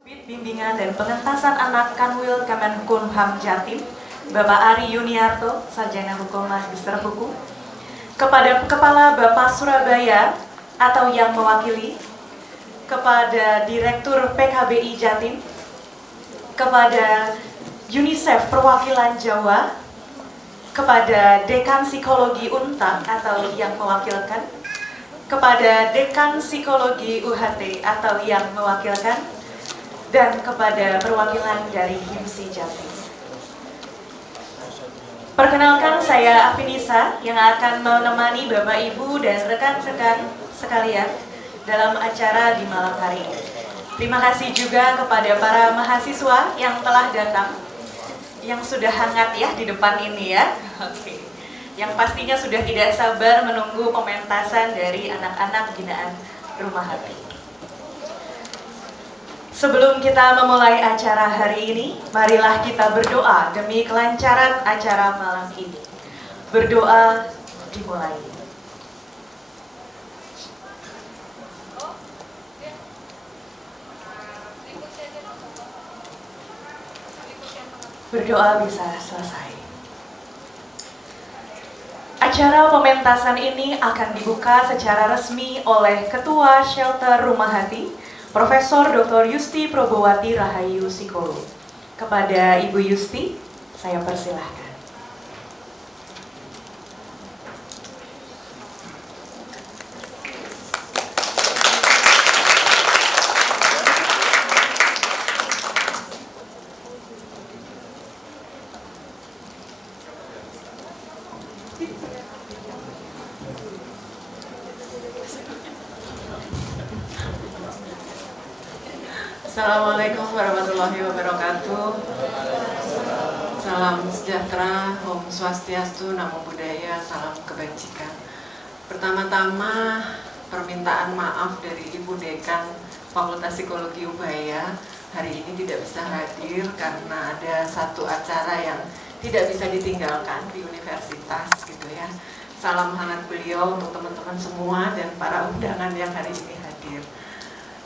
Bimbingan dan Pengentasan Anak Kanwil Kemenkumham Jatim, Bapak Ari Yuniarto, Sarjana Hukum Magister Hukum, kepada Kepala Bapa Surabaya atau yang mewakili, kepada Direktur PKBI Jatim, kepada UNICEF Perwakilan Jawa, kepada Dekan Psikologi UNTA atau yang mewakilkan, kepada Dekan Psikologi UHT atau yang mewakilkan, dan kepada perwakilan dari HIMSI Jatim. Perkenalkan, saya Afinisa yang akan menemani Bapak Ibu dan rekan-rekan sekalian dalam acara di malam hari ini. Terima kasih juga kepada para mahasiswa yang telah datang, yang sudah hangat ya di depan ini ya. Oke. Yang pastinya sudah tidak sabar menunggu pementasan dari anak-anak binaan Rumah Hati. Sebelum kita memulai acara hari ini, marilah kita berdoa demi kelancaran acara malam ini. Berdoa dimulai. Berdoa bisa selesai. Acara pementasan ini akan dibuka secara resmi oleh Ketua Shelter Rumah Hati, Profesor Dr. Yusti Probowati Rahayu Sikolo. Kepada Ibu Yusti, saya persilahkan. Assalamualaikum warahmatullahi wabarakatuh. Salam sejahtera, Om Swastiastu, Namo Buddhaya, salam kebajikan. Pertama-tama permintaan maaf dari Ibu Dekan Fakultas Psikologi Ubaya hari ini tidak bisa hadir karena ada satu acara yang tidak bisa ditinggalkan di universitas gitu ya. Salam hangat beliau untuk teman-teman semua dan para undangan yang hari ini hadir.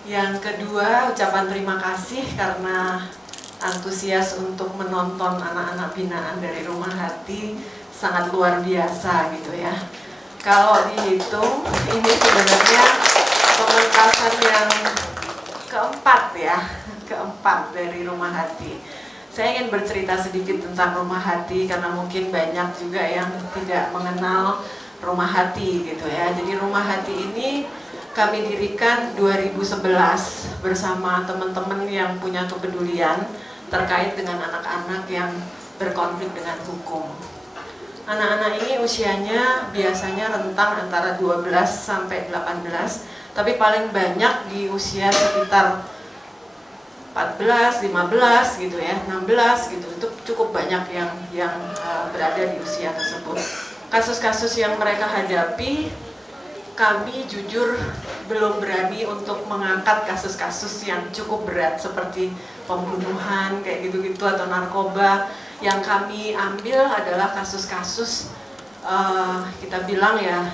Yang kedua, ucapan terima kasih karena antusias untuk menonton anak-anak binaan dari Rumah Hati sangat luar biasa gitu ya. Kalau dihitung, ini sebenarnya pementasan yang keempat dari Rumah Hati. Saya ingin bercerita sedikit tentang Rumah Hati karena mungkin banyak juga yang tidak mengenal Rumah Hati gitu ya. Jadi Rumah Hati ini kami dirikan 2011 bersama teman-teman yang punya kepedulian terkait dengan anak-anak yang berkonflik dengan hukum. Anak-anak ini usianya biasanya rentang antara 12 sampai 18, tapi paling banyak di usia sekitar 14, 15 gitu ya, 16 gitu. Itu cukup banyak yang berada di usia tersebut. Kasus-kasus yang mereka hadapi, kami jujur belum berani untuk mengangkat kasus-kasus yang cukup berat seperti pembunuhan kayak gitu-gitu atau narkoba. Yang kami ambil adalah kasus-kasus kita bilang ya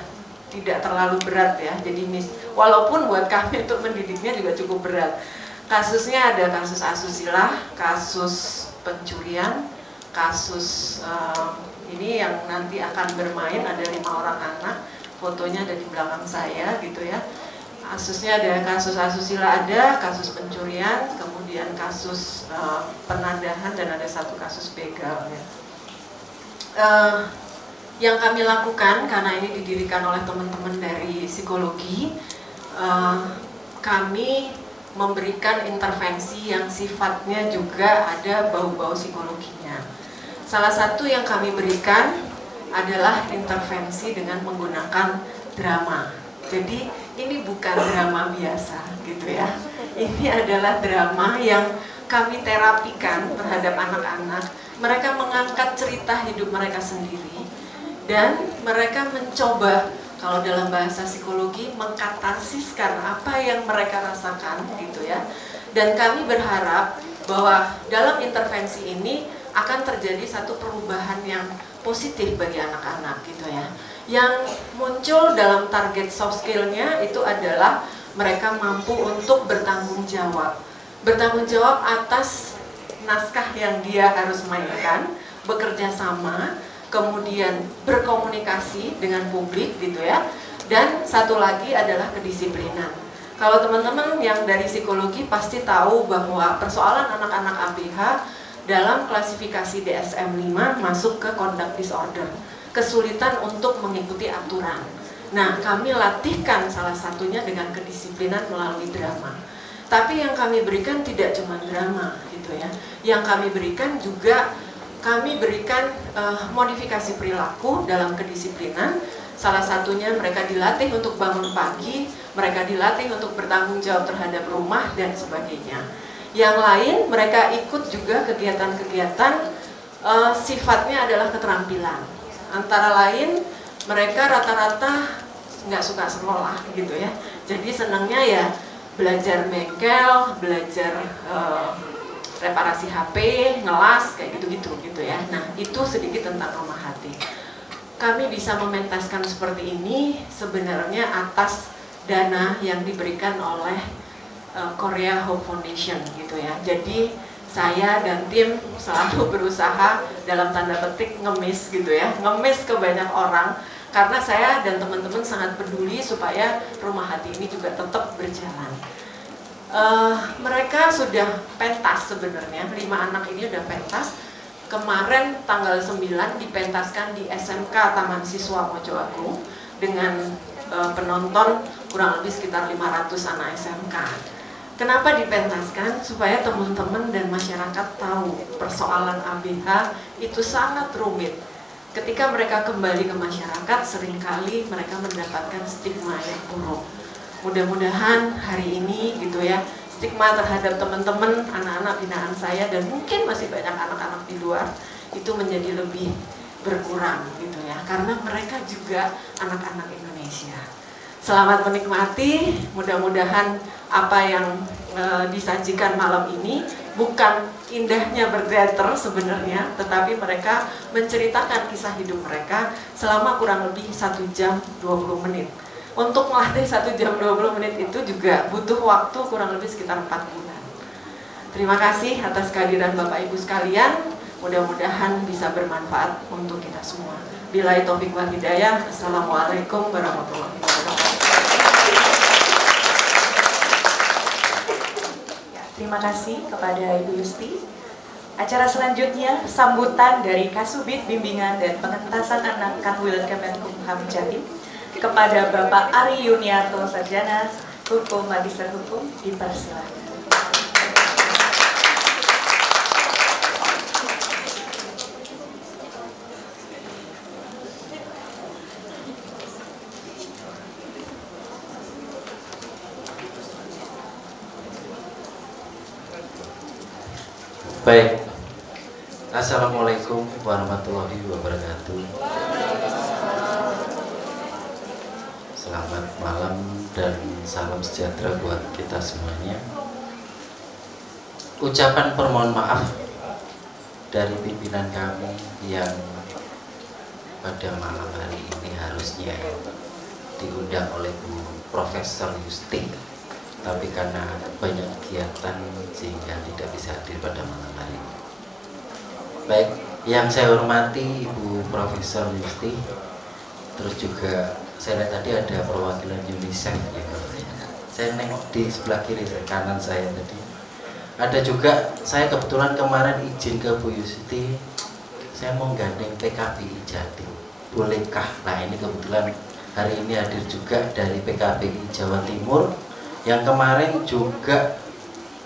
tidak terlalu berat ya. Jadi walaupun buat kami untuk mendidiknya juga cukup berat. Kasusnya ada kasus asusila, kasus pencurian, kasus ini yang nanti akan bermain ada 5 orang anak. Fotonya ada di belakang saya gitu ya. Kasusnya ada kasus asusila, ada kasus pencurian, kemudian kasus penadahan dan ada satu kasus begal ya. Yang kami lakukan karena ini didirikan oleh teman-teman dari psikologi, kami memberikan intervensi yang sifatnya juga ada bau-bau psikologinya. Salah satu yang kami berikan adalah intervensi dengan menggunakan drama. Jadi ini bukan drama biasa gitu ya. Ini adalah drama yang kami terapikan terhadap anak-anak. Mereka mengangkat cerita hidup mereka sendiri dan mereka mencoba, kalau dalam bahasa psikologi, mengkatarsiskan apa yang mereka rasakan gitu ya. Dan kami berharap bahwa dalam intervensi ini akan terjadi satu perubahan yang positif bagi anak-anak gitu ya. Yang muncul dalam target soft skill-nya itu adalah mereka mampu untuk bertanggung jawab. bertanggung jawab atas naskah yang dia harus mainkan, bekerja sama, kemudian berkomunikasi dengan publik gitu ya. Dan satu lagi adalah kedisiplinan. Kalau teman-teman yang dari psikologi pasti tahu bahwa persoalan anak-anak ABH dalam klasifikasi DSM-5 masuk ke conduct disorder, kesulitan untuk mengikuti aturan. Nah, kami latihkan salah satunya dengan kedisiplinan melalui drama. Tapi yang kami berikan tidak cuma drama gitu ya. Yang kami berikan juga modifikasi perilaku dalam kedisiplinan. Salah satunya mereka dilatih untuk bangun pagi, mereka dilatih untuk bertanggung jawab terhadap rumah dan sebagainya. Yang lain mereka ikut juga kegiatan-kegiatan sifatnya adalah keterampilan. Antara lain mereka rata-rata nggak suka sekolah gitu ya. Jadi senangnya ya belajar bengkel, belajar reparasi HP, ngelas kayak gitu-gitu gitu ya. Nah, itu sedikit tentang Rumah Hati. Kami bisa mementaskan seperti ini sebenarnya atas dana yang diberikan oleh Korea Hope Foundation gitu ya. Jadi saya dan tim selalu berusaha dalam tanda petik ngemis gitu ya, ngemis ke banyak orang karena saya dan teman-teman sangat peduli supaya Rumah Hati ini juga tetap berjalan. Mereka sudah pentas sebenarnya, 5 anak ini udah pentas. Kemarin tanggal 9 dipentaskan di SMK Taman Siswa Mojo Agung dengan penonton kurang lebih sekitar 500 anak SMK. Kenapa dipentaskan? Supaya teman-teman dan masyarakat tahu persoalan ABH itu sangat rumit. Ketika mereka kembali ke masyarakat, seringkali mereka mendapatkan stigma yang buruk. Mudah-mudahan hari ini gitu ya, stigma terhadap teman-teman, anak-anak binaan saya dan mungkin masih banyak anak-anak di luar itu menjadi lebih berkurang gitu ya, karena mereka juga anak-anak Indonesia. Selamat menikmati, mudah-mudahan apa yang disajikan malam ini bukan indahnya berteater sebenarnya, tetapi mereka menceritakan kisah hidup mereka selama kurang lebih 1 jam 20 menit. Untuk melatih 1 jam 20 menit itu juga butuh waktu kurang lebih sekitar 4 bulan. Terima kasih atas kehadiran Bapak Ibu sekalian. Mudah-mudahan bisa bermanfaat untuk kita semua. Billahi taufik wal hidayah. Assalamualaikum warahmatullahi wabarakatuh. Terima kasih kepada Ibu Yusti. Acara selanjutnya sambutan dari Kasubit Bimbingan dan Pengentasan Anak Kanwil Kemenkumham Jatim kepada Bapak Ari Yuniarto, Sarjana Hukum, Magister Hukum, dipersilakan. Baik, Assalamualaikum warahmatullahi wabarakatuh. Selamat malam dan salam sejahtera buat kita semuanya. Ucapan permohon maaf dari pimpinan kami yang pada malam hari ini harusnya diundang oleh Bu Profesor Yusti, tapi karena banyak kegiatan sehingga tidak bisa hadir pada malam hari ini. Baik, yang saya hormati Ibu Profesor Yusti, terus juga saya lihat tadi ada perwakilan UNICEF ya. Saya nengok di sebelah kiri, kanan saya tadi. Ada juga, saya kebetulan kemarin izin ke Bu Yusti, saya mau gandeng PKBI Jatim. Bolehkah? Nah ini kebetulan hari ini hadir juga dari PKBI Jawa Timur, yang kemarin juga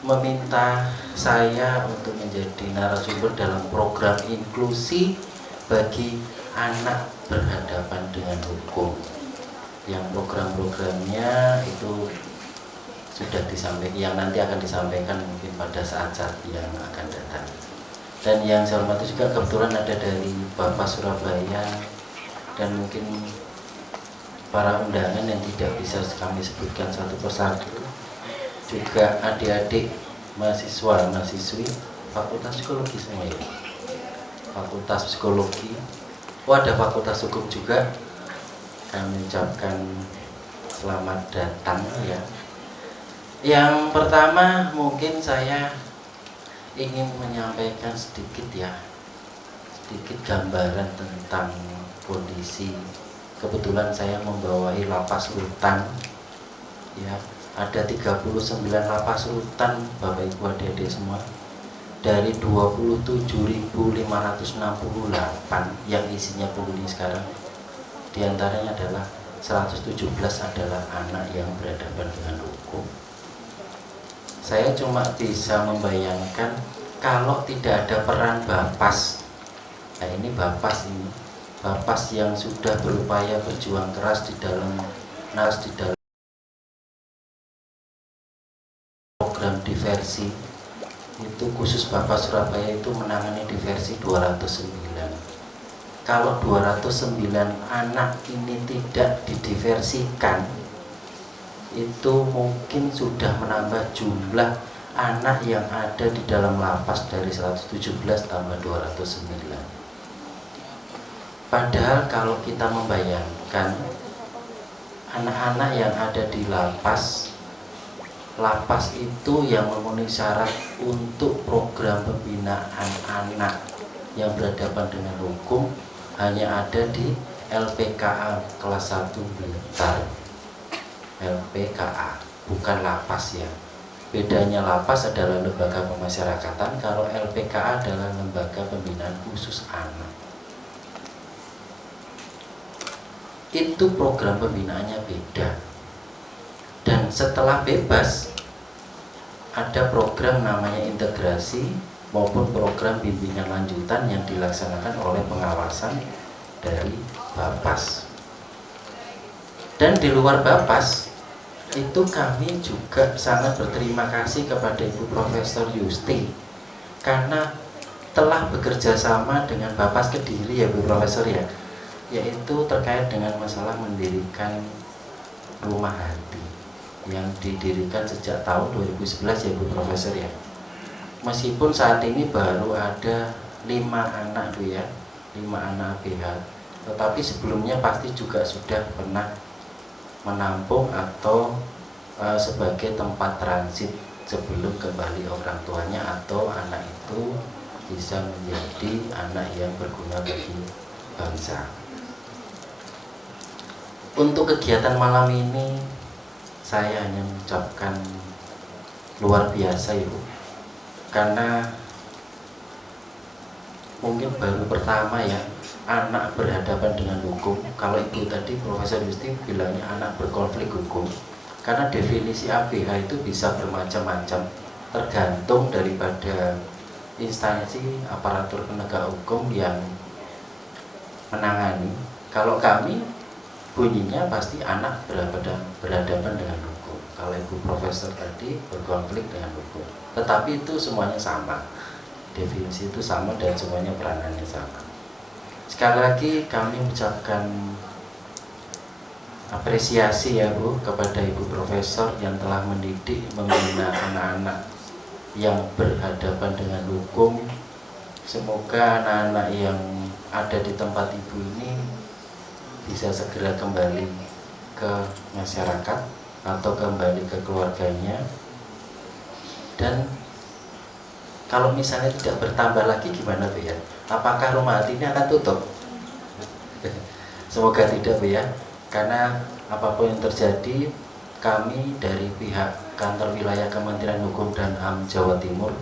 meminta saya untuk menjadi narasumber dalam program inklusi bagi anak berhadapan dengan hukum, yang program-programnya itu sudah disampaikan, yang nanti akan disampaikan mungkin pada saat-saat yang akan datang. Dan yang saya hormati juga kebetulan ada dari Bapak Surabaya dan mungkin para undangan yang tidak bisa kami sebutkan satu persatu, juga adik-adik mahasiswa mahasiswi Fakultas Psikologi semua ya, Fakultas Psikologi, ada Fakultas Hukum juga. Kami ucapkan selamat datang ya. Yang pertama mungkin saya ingin menyampaikan sedikit gambaran tentang kondisi. Kebetulan saya membawai lapas rutan ya, ada 39 lapas rutan Bapak Ibu adik-adik semua, dari 27.568 yang isinya penghuni sekarang, diantaranya adalah 117 adalah anak yang berhadapan dengan hukum. Saya cuma bisa membayangkan kalau tidak ada peran Bapas. Nah ini Bapas yang sudah berupaya berjuang keras di dalam program diversi itu, khusus Bapas Surabaya itu menangani diversi 209. Kalau 209 anak ini tidak didiversikan, itu mungkin sudah menambah jumlah anak yang ada di dalam lapas dari 117 tambah 209. Padahal kalau kita membayangkan anak-anak yang ada di lapas itu yang memenuhi syarat untuk program pembinaan anak yang berhadapan dengan hukum hanya ada di LPKA kelas 1 Blitar. LPKA, bukan lapas ya. Bedanya lapas adalah lembaga pemasyarakatan, kalau LPKA adalah lembaga pembinaan khusus anak. Itu program pembinaannya beda. Dan setelah bebas ada program namanya integrasi maupun program bimbingan lanjutan yang dilaksanakan oleh pengawasan dari Bapas. Dan di luar Bapas itu kami juga sangat berterima kasih kepada Ibu Profesor Yusti karena telah bekerja sama dengan Bapas Kediri ya Bu Profesor ya, yaitu terkait dengan masalah mendirikan rumah hati yang didirikan sejak tahun 2011 ya Bu Profesor ya. Meskipun saat ini baru ada 5 anak Bu ya, 5 anak ABH, tetapi sebelumnya pasti juga sudah pernah menampung atau sebagai tempat transit sebelum kembali orang tuanya atau anak itu bisa menjadi anak yang berguna bagi bangsa. Untuk kegiatan malam ini saya hanya mengucapkan luar biasa Ibu, karena mungkin baru pertama ya anak berhadapan dengan hukum. Kalau Ibu tadi Profesor Yusti bilangnya anak berkonflik hukum, karena definisi ABH itu bisa bermacam-macam tergantung daripada instansi aparatur penegak hukum yang menangani. Kalau kami bunyinya pasti anak berhadapan dengan hukum. Kalau Ibu Profesor tadi berkonflik dengan hukum, tetapi itu semuanya sama, definisi itu sama dan semuanya peranannya sama. Sekali lagi kami mengucapkan apresiasi ya Bu kepada Ibu Profesor yang telah mendidik, membina anak-anak yang berhadapan dengan hukum. Semoga anak-anak yang ada di tempat Ibu ini bisa segera kembali ke masyarakat atau kembali ke keluarganya. Dan kalau misalnya tidak bertambah lagi gimana Bu ya? Apakah rumah hati ini akan tutup? Semoga tidak Bu ya, karena apapun yang terjadi, kami dari pihak kantor wilayah Kementerian Hukum dan HAM Jawa Timur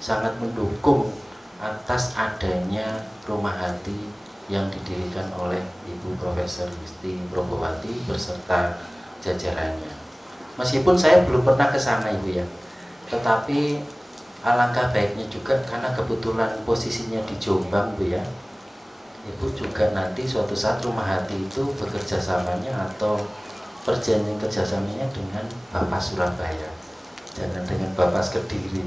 sangat mendukung atas adanya rumah hati yang didirikan oleh Ibu Profesor Yusti Probowati beserta jajarannya. Meskipun saya belum pernah ke sana Ibu ya, tetapi alangkah baiknya juga karena kebetulan posisinya di Jombang Bu ya, Ibu juga nanti suatu saat rumah hati itu bekerja samanya atau perjanjian kerjasamanya dengan Bapas Surabaya, jangan dengan Bapas Kediri,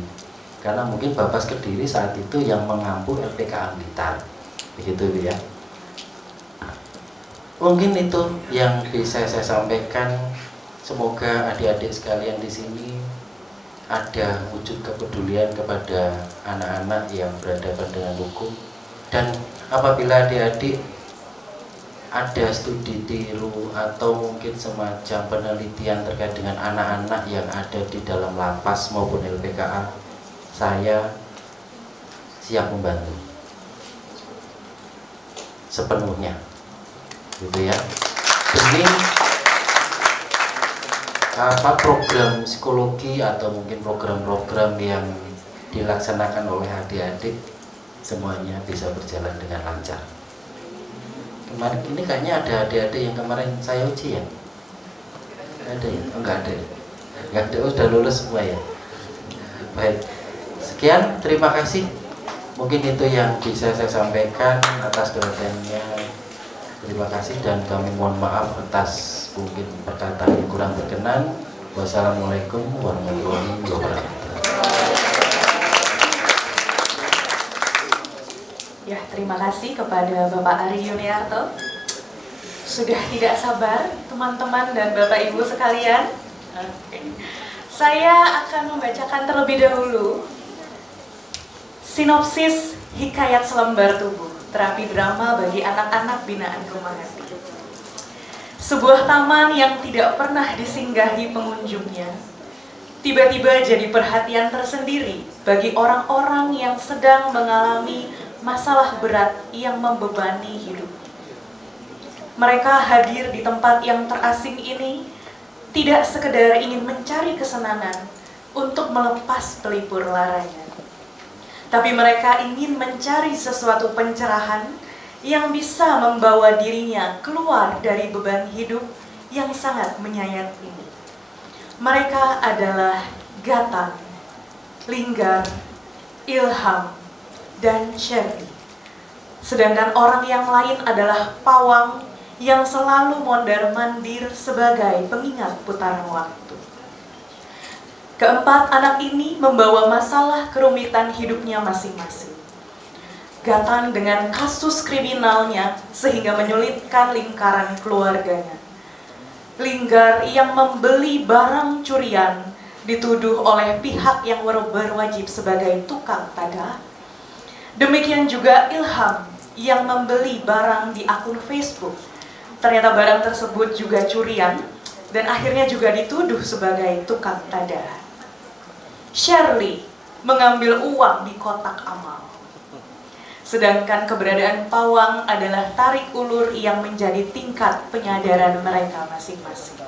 karena mungkin Bapas Kediri saat itu yang mengampu LPKA Blitar, begitu Bu ya. Mungkin itu yang bisa saya sampaikan. Semoga adik-adik sekalian di sini ada wujud kepedulian kepada anak-anak yang berhadapan dengan hukum, dan apabila adik-adik ada studi tiru atau mungkin semacam penelitian terkait dengan anak-anak yang ada di dalam lapas maupun LPKA, saya siap membantu sepenuhnya, gitu ya. Demi program psikologi atau mungkin program-program yang dilaksanakan oleh adik-adik semuanya bisa berjalan dengan lancar. Kemarin ini kayaknya ada adik-adik yang kemarin saya uji ya? Ada ya? Oh, enggak ada. Enggak ada, sudah lulus semua ya. Baik. Sekian, terima kasih. Mungkin itu yang bisa saya sampaikan atas perhatiannya. Terima kasih dan kami mohon maaf atas mungkin perkataan yang kurang berkenan. Wassalamualaikum warahmatullahi wabarakatuh. Ya, terima kasih kepada Bapak Ari Yuniarto. Sudah tidak sabar teman-teman dan Bapak Ibu sekalian. Saya akan membacakan terlebih dahulu sinopsis Hikayat Selembar Tubuh, terapi drama bagi anak-anak binaan Rumah Hati. Sebuah taman yang tidak pernah disinggahi pengunjungnya, tiba-tiba jadi perhatian tersendiri bagi orang-orang yang sedang mengalami masalah berat yang membebani hidup. Mereka hadir di tempat yang terasing ini tidak sekedar ingin mencari kesenangan untuk melepas pelipur laranya, tapi mereka ingin mencari sesuatu pencerahan yang bisa membawa dirinya keluar dari beban hidup yang sangat menyayat ini. Mereka adalah Gatan, Linggar, Ilham, dan Sherry. Sedangkan orang yang lain adalah Pawang yang selalu mondar-mandir sebagai pengingat putaran waktu. Keempat anak ini membawa masalah kerumitan hidupnya masing-masing. Gatan dengan kasus kriminalnya sehingga menyulitkan lingkaran keluarganya. Linggar yang membeli barang curian dituduh oleh pihak yang berwajib sebagai tukang tadah. Demikian juga Ilham yang membeli barang di akun Facebook. Ternyata barang tersebut juga curian dan akhirnya juga dituduh sebagai tukang tadah. Shirley mengambil uang di kotak amal. Sedangkan keberadaan Pawang adalah tarik ulur yang menjadi tingkat penyadaran mereka masing-masing.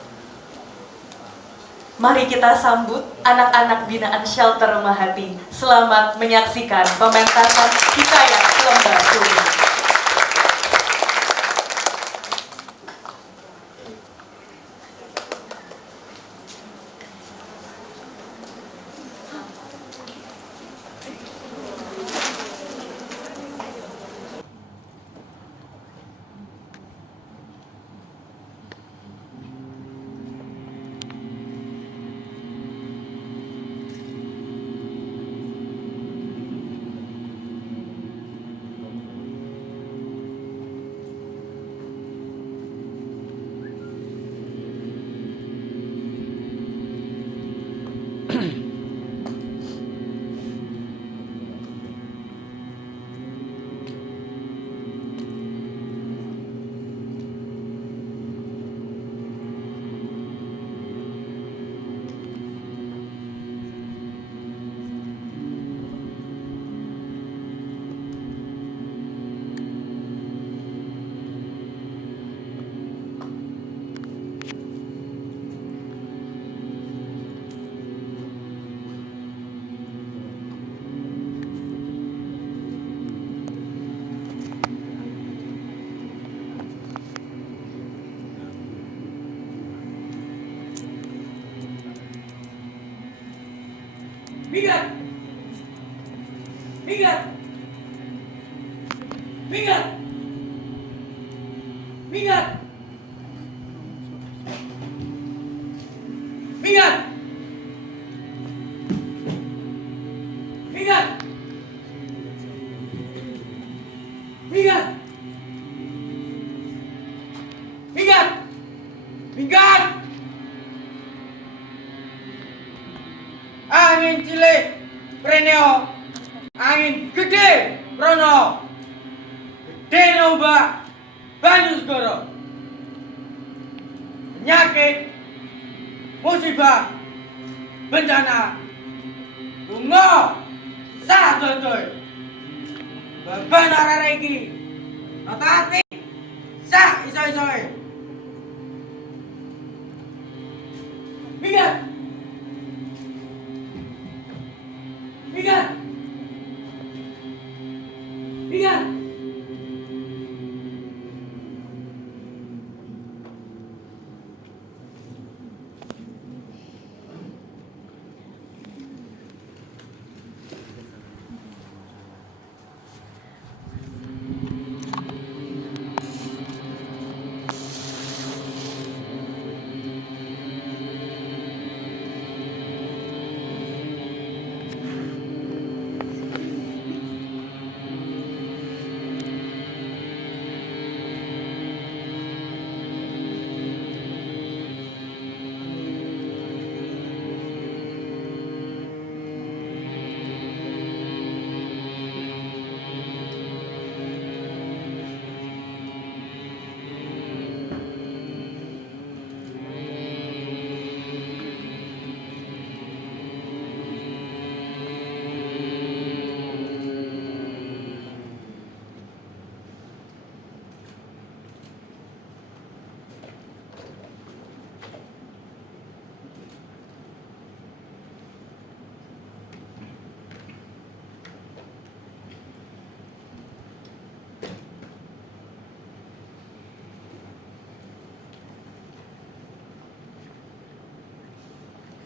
Mari kita sambut anak-anak binaan Shelter Rumah Hati. Selamat menyaksikan pementasan Hikayat Selembar Tubuh. Minggat! Minggat! Minggat! Minggat! Minggat! Minggat! Minggat! Minggat! Minggat! Angin cilik preneo, angin gede prono, gede nombak, banyu segoro. Penyakit, musibah, bencana, lunga, sadodoy. Beban arek iki. Rata ati, sak iso-isoe. Minggat. Minggat. Minggat.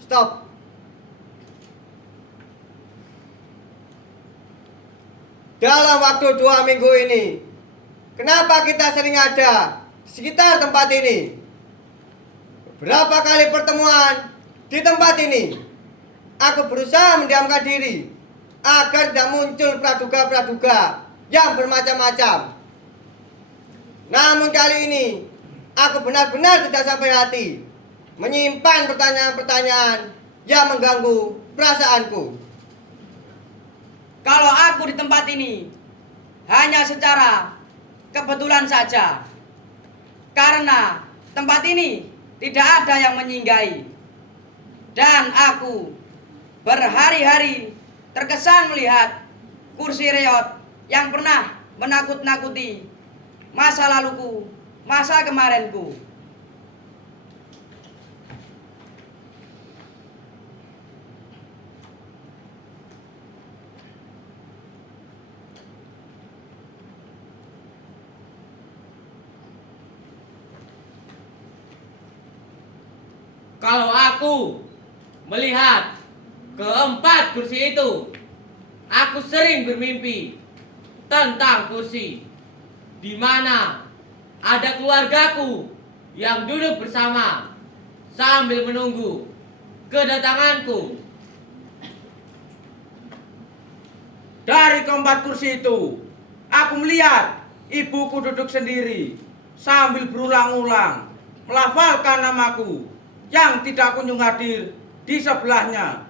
Stop. Dalam waktu 2 minggu ini, kenapa kita sering ada di sekitar tempat ini? Beberapa kali pertemuan di tempat ini, aku berusaha mendiamkan diri agar tidak muncul praduga-praduga yang bermacam-macam. Namun kali ini, aku benar-benar tidak sampai hati menyimpan pertanyaan-pertanyaan yang mengganggu perasaanku. Kalau aku di tempat ini hanya secara kebetulan saja, karena tempat ini tidak ada yang menyinggahi, dan aku berhari-hari terkesan melihat kursi reot yang pernah menakut-nakuti masa laluku, masa kemarinku. Kalau aku melihat keempat kursi itu, aku sering bermimpi tentang kursi di mana ada keluargaku yang duduk bersama sambil menunggu kedatanganku. Dari keempat kursi itu, aku melihat ibuku duduk sendiri sambil berulang-ulang melafalkan namaku yang tidak kunjung hadir di sebelahnya.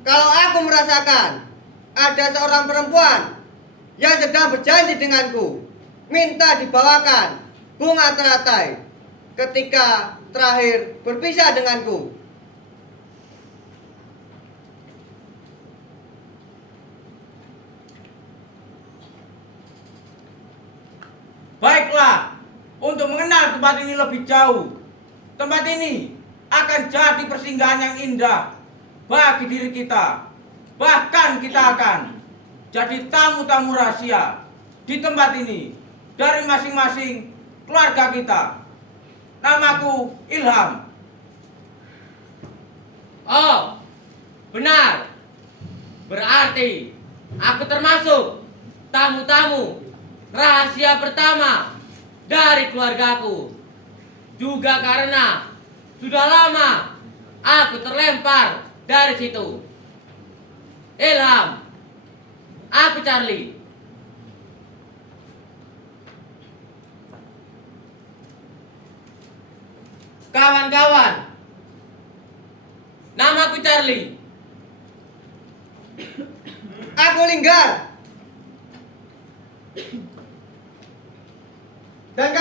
Kalau aku merasakan ada seorang perempuan yang sedang berjanji denganku, minta dibawakan bunga teratai ketika terakhir berpisah denganku. Baiklah, untuk mengenal tempat ini lebih jauh, tempat ini akan jadi persinggahan yang indah bagi diri kita. Bahkan kita akan jadi tamu-tamu rahasia di tempat ini dari masing-masing keluarga kita. Namaku Ilham. Oh, benar. Berarti aku termasuk tamu-tamu rahasia pertama dari keluargaku. Juga karena sudah lama aku terlempar dari situ. Ilham, aku Charlie. Kawan-kawan, namaku Charlie. Aku Linggar.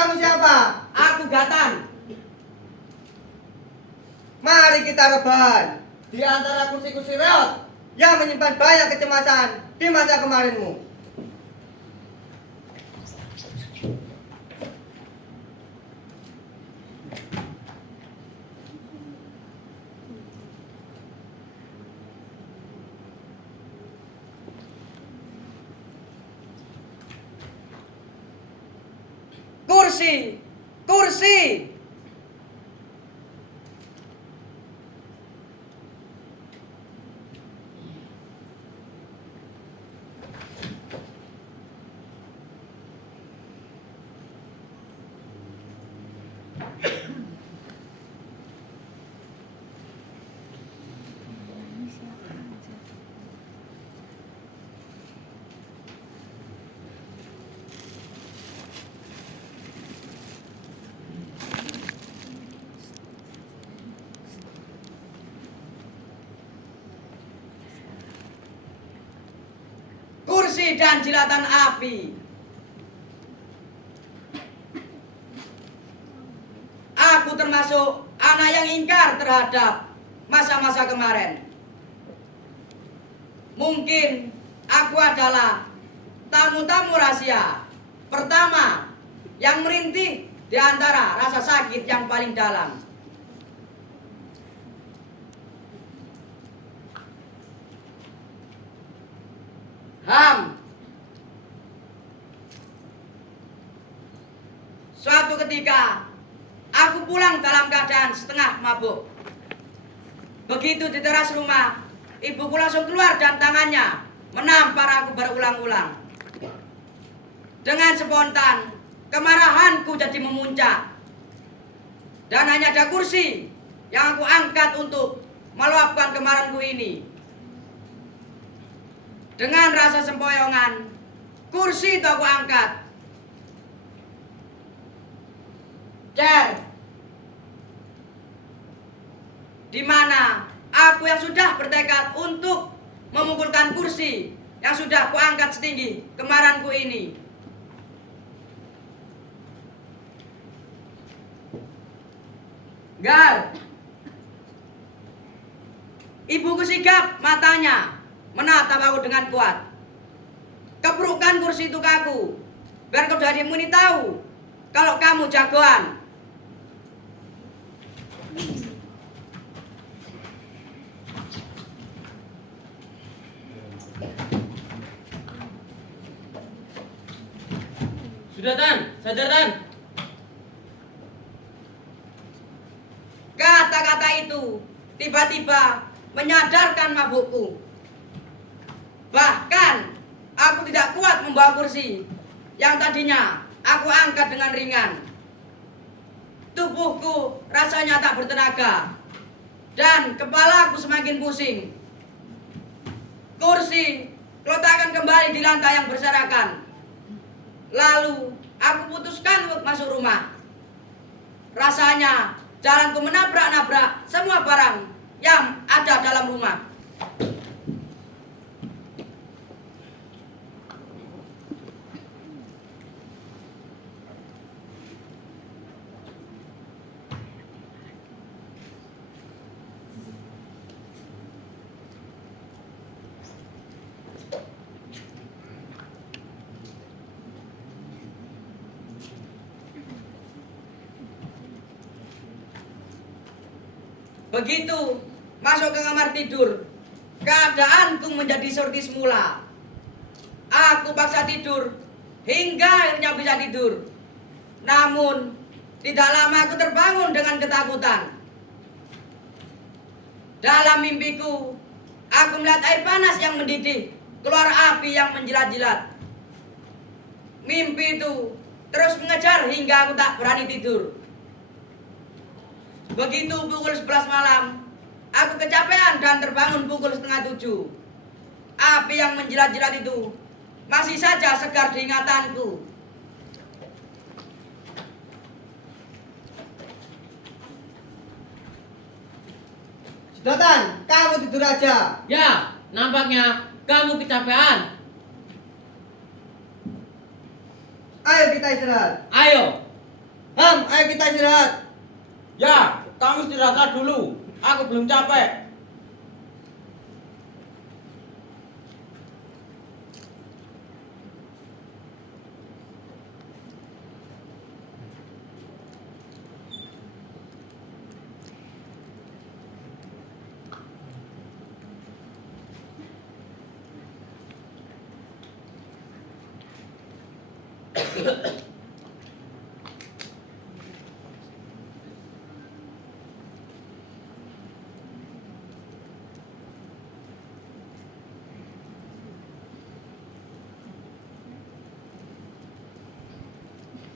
kamu siapa? Aku Gatan. Mari kita rebahan di antara kursi-kursi reot yang menyimpan banyak kecemasan di masa kemarinmu. Kursi, kursi. Kursi dan jilatan api. Aku termasuk anak yang ingkar terhadap masa-masa kemarin. Mungkin aku adalah tamu-tamu rahasia pertama yang merintih di antara rasa sakit yang paling dalam. Suatu ketika, aku pulang dalam keadaan setengah mabuk. Begitu di teras rumah, ibuku langsung keluar dan tangannya menampar aku berulang-ulang. Dengan spontan, kemarahanku jadi memuncak. Dan hanya ada kursi yang aku angkat untuk meluapkan kemarahanku ini. Dengan rasa sempoyongan, kursi itu aku angkat. Cer, di mana aku yang sudah bertekad untuk memukulkan kursi yang sudah kuangkat setinggi kemarahanku ini. Gar, ibuku sigap matanya menatap aku dengan kuat. Keprukan kursi itu ke aku, biar kau dari muni tahu kalau kamu jagoan. Sudah Tan, sadar Tan. Kata-kata itu tiba-tiba menyadarkan mabukku. Bahkan aku tidak kuat membawa kursi yang tadinya aku angkat dengan ringan. Tubuhku rasanya tak bertenaga dan kepalaku semakin pusing. Kursi letakkan kembali di lantai yang berserakan. Lalu aku putuskan untuk masuk rumah. Rasanya jalanku menabrak-nabrak semua barang yang ada dalam rumah. Begitu masuk ke kamar tidur, keadaanku menjadi seperti semula. Aku paksa tidur hingga akhirnya bisa tidur. Namun tidak lama aku terbangun dengan ketakutan. Dalam mimpiku, aku melihat air panas yang mendidih, keluar api yang menjilat-jilat. Mimpi itu terus mengejar hingga aku tak berani tidur. Begitu pukul 11 malam, aku kecapean dan terbangun pukul 6:30. Api yang menjilat-jilat itu masih saja segar di ingatanku. Sedotan, kamu tidur aja. Ya, nampaknya kamu kecapean. Ayo kita istirahat. Ayo. Ayo kita istirahat. Ya, kamu istirahat dulu. Aku belum capek.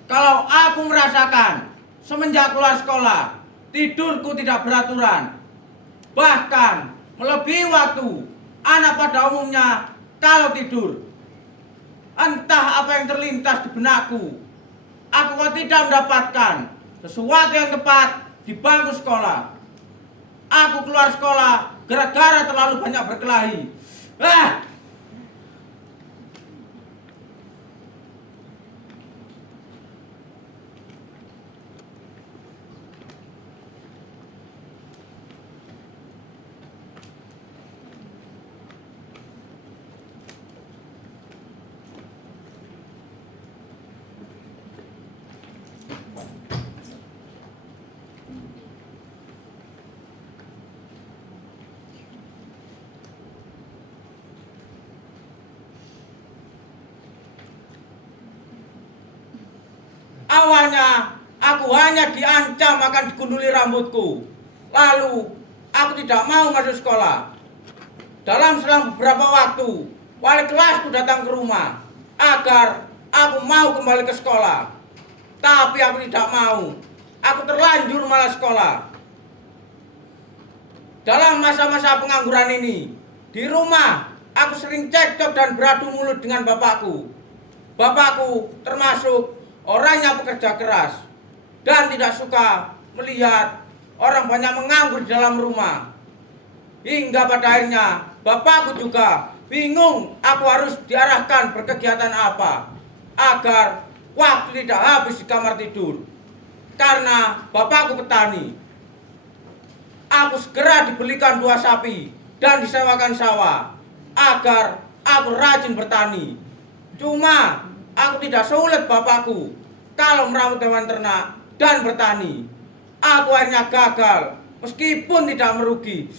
Kalau aku merasakan semenjak keluar sekolah, tidurku tidak beraturan. Bahkan melebihi waktu anak pada umumnya kalau tidur. Entah apa yang terlintas di benakku. Aku kok tidak mendapatkan sesuatu yang tepat di bangku sekolah. Aku keluar sekolah gara-gara terlalu banyak berkelahi. Awalnya aku hanya diancam akan digunduli rambutku. Lalu aku tidak mau masuk sekolah. Dalam selang beberapa waktu, wali kelasku datang ke rumah agar aku mau kembali ke sekolah. Tapi aku tidak mau. Aku terlanjur malas sekolah. Dalam masa-masa pengangguran ini, di rumah aku sering cekcok dan beradu mulut dengan bapakku. Bapakku termasuk orang yang pekerja keras dan tidak suka melihat orang banyak menganggur di dalam rumah. Hingga pada akhirnya bapakku juga bingung aku harus diarahkan berkegiatan apa agar waktu tidak habis di kamar tidur. Karena bapakku petani. Aku segera dibelikan 2 sapi dan disewakan sawah agar aku rajin bertani. Cuma aku tidak sulit bapakku kalau merawat hewan ternak dan bertani. Aku akhirnya gagal meskipun tidak merugi.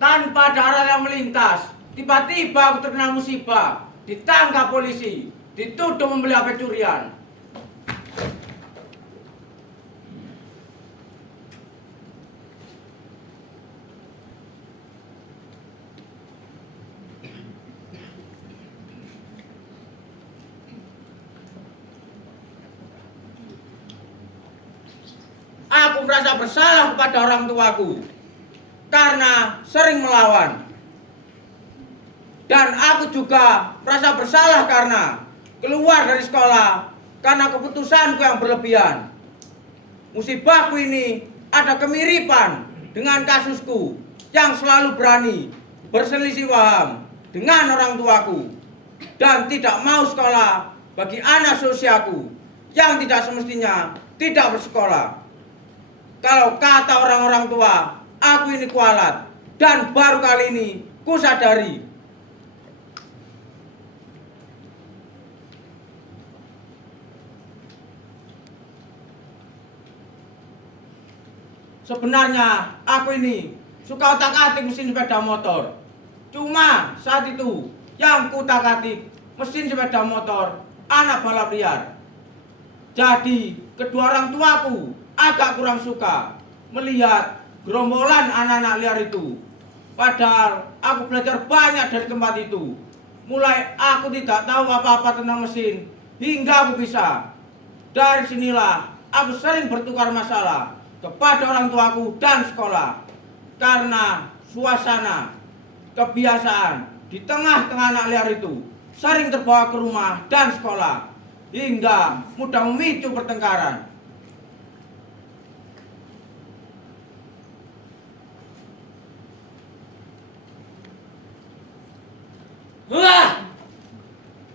Tanpa ada arah yang melintas, tiba-tiba aku terkena musibah, ditangkap polisi, dituduh membeli HP curian. Aku merasa bersalah kepada orang tuaku karena sering melawan. Dan aku juga merasa bersalah karena keluar dari sekolah karena keputusanku yang berlebihan. Musibahku ini ada kemiripan dengan kasusku yang selalu berani berselisih paham dengan orang tuaku dan tidak mau sekolah bagi anak seusiaku yang tidak semestinya tidak bersekolah. Kalau kata orang-orang tua, aku ini kualat dan baru kali ini ku sadari. Sebenarnya aku ini suka otak-atik mesin sepeda motor. Cuma saat itu yang ku otak-atik mesin sepeda motor anak balap liar. Jadi kedua orang tuaku agak kurang suka melihat gerombolan anak-anak liar itu. Padahal aku belajar banyak dari tempat itu. Mulai aku tidak tahu apa-apa tentang mesin hingga aku bisa. Dari sinilah aku sering bertukar masalah kepada orang tuaku dan sekolah. Karena suasana, kebiasaan di tengah-tengah anak liar itu sering terbawa ke rumah dan sekolah. hingga mudah memicu pertengkaran. Wah!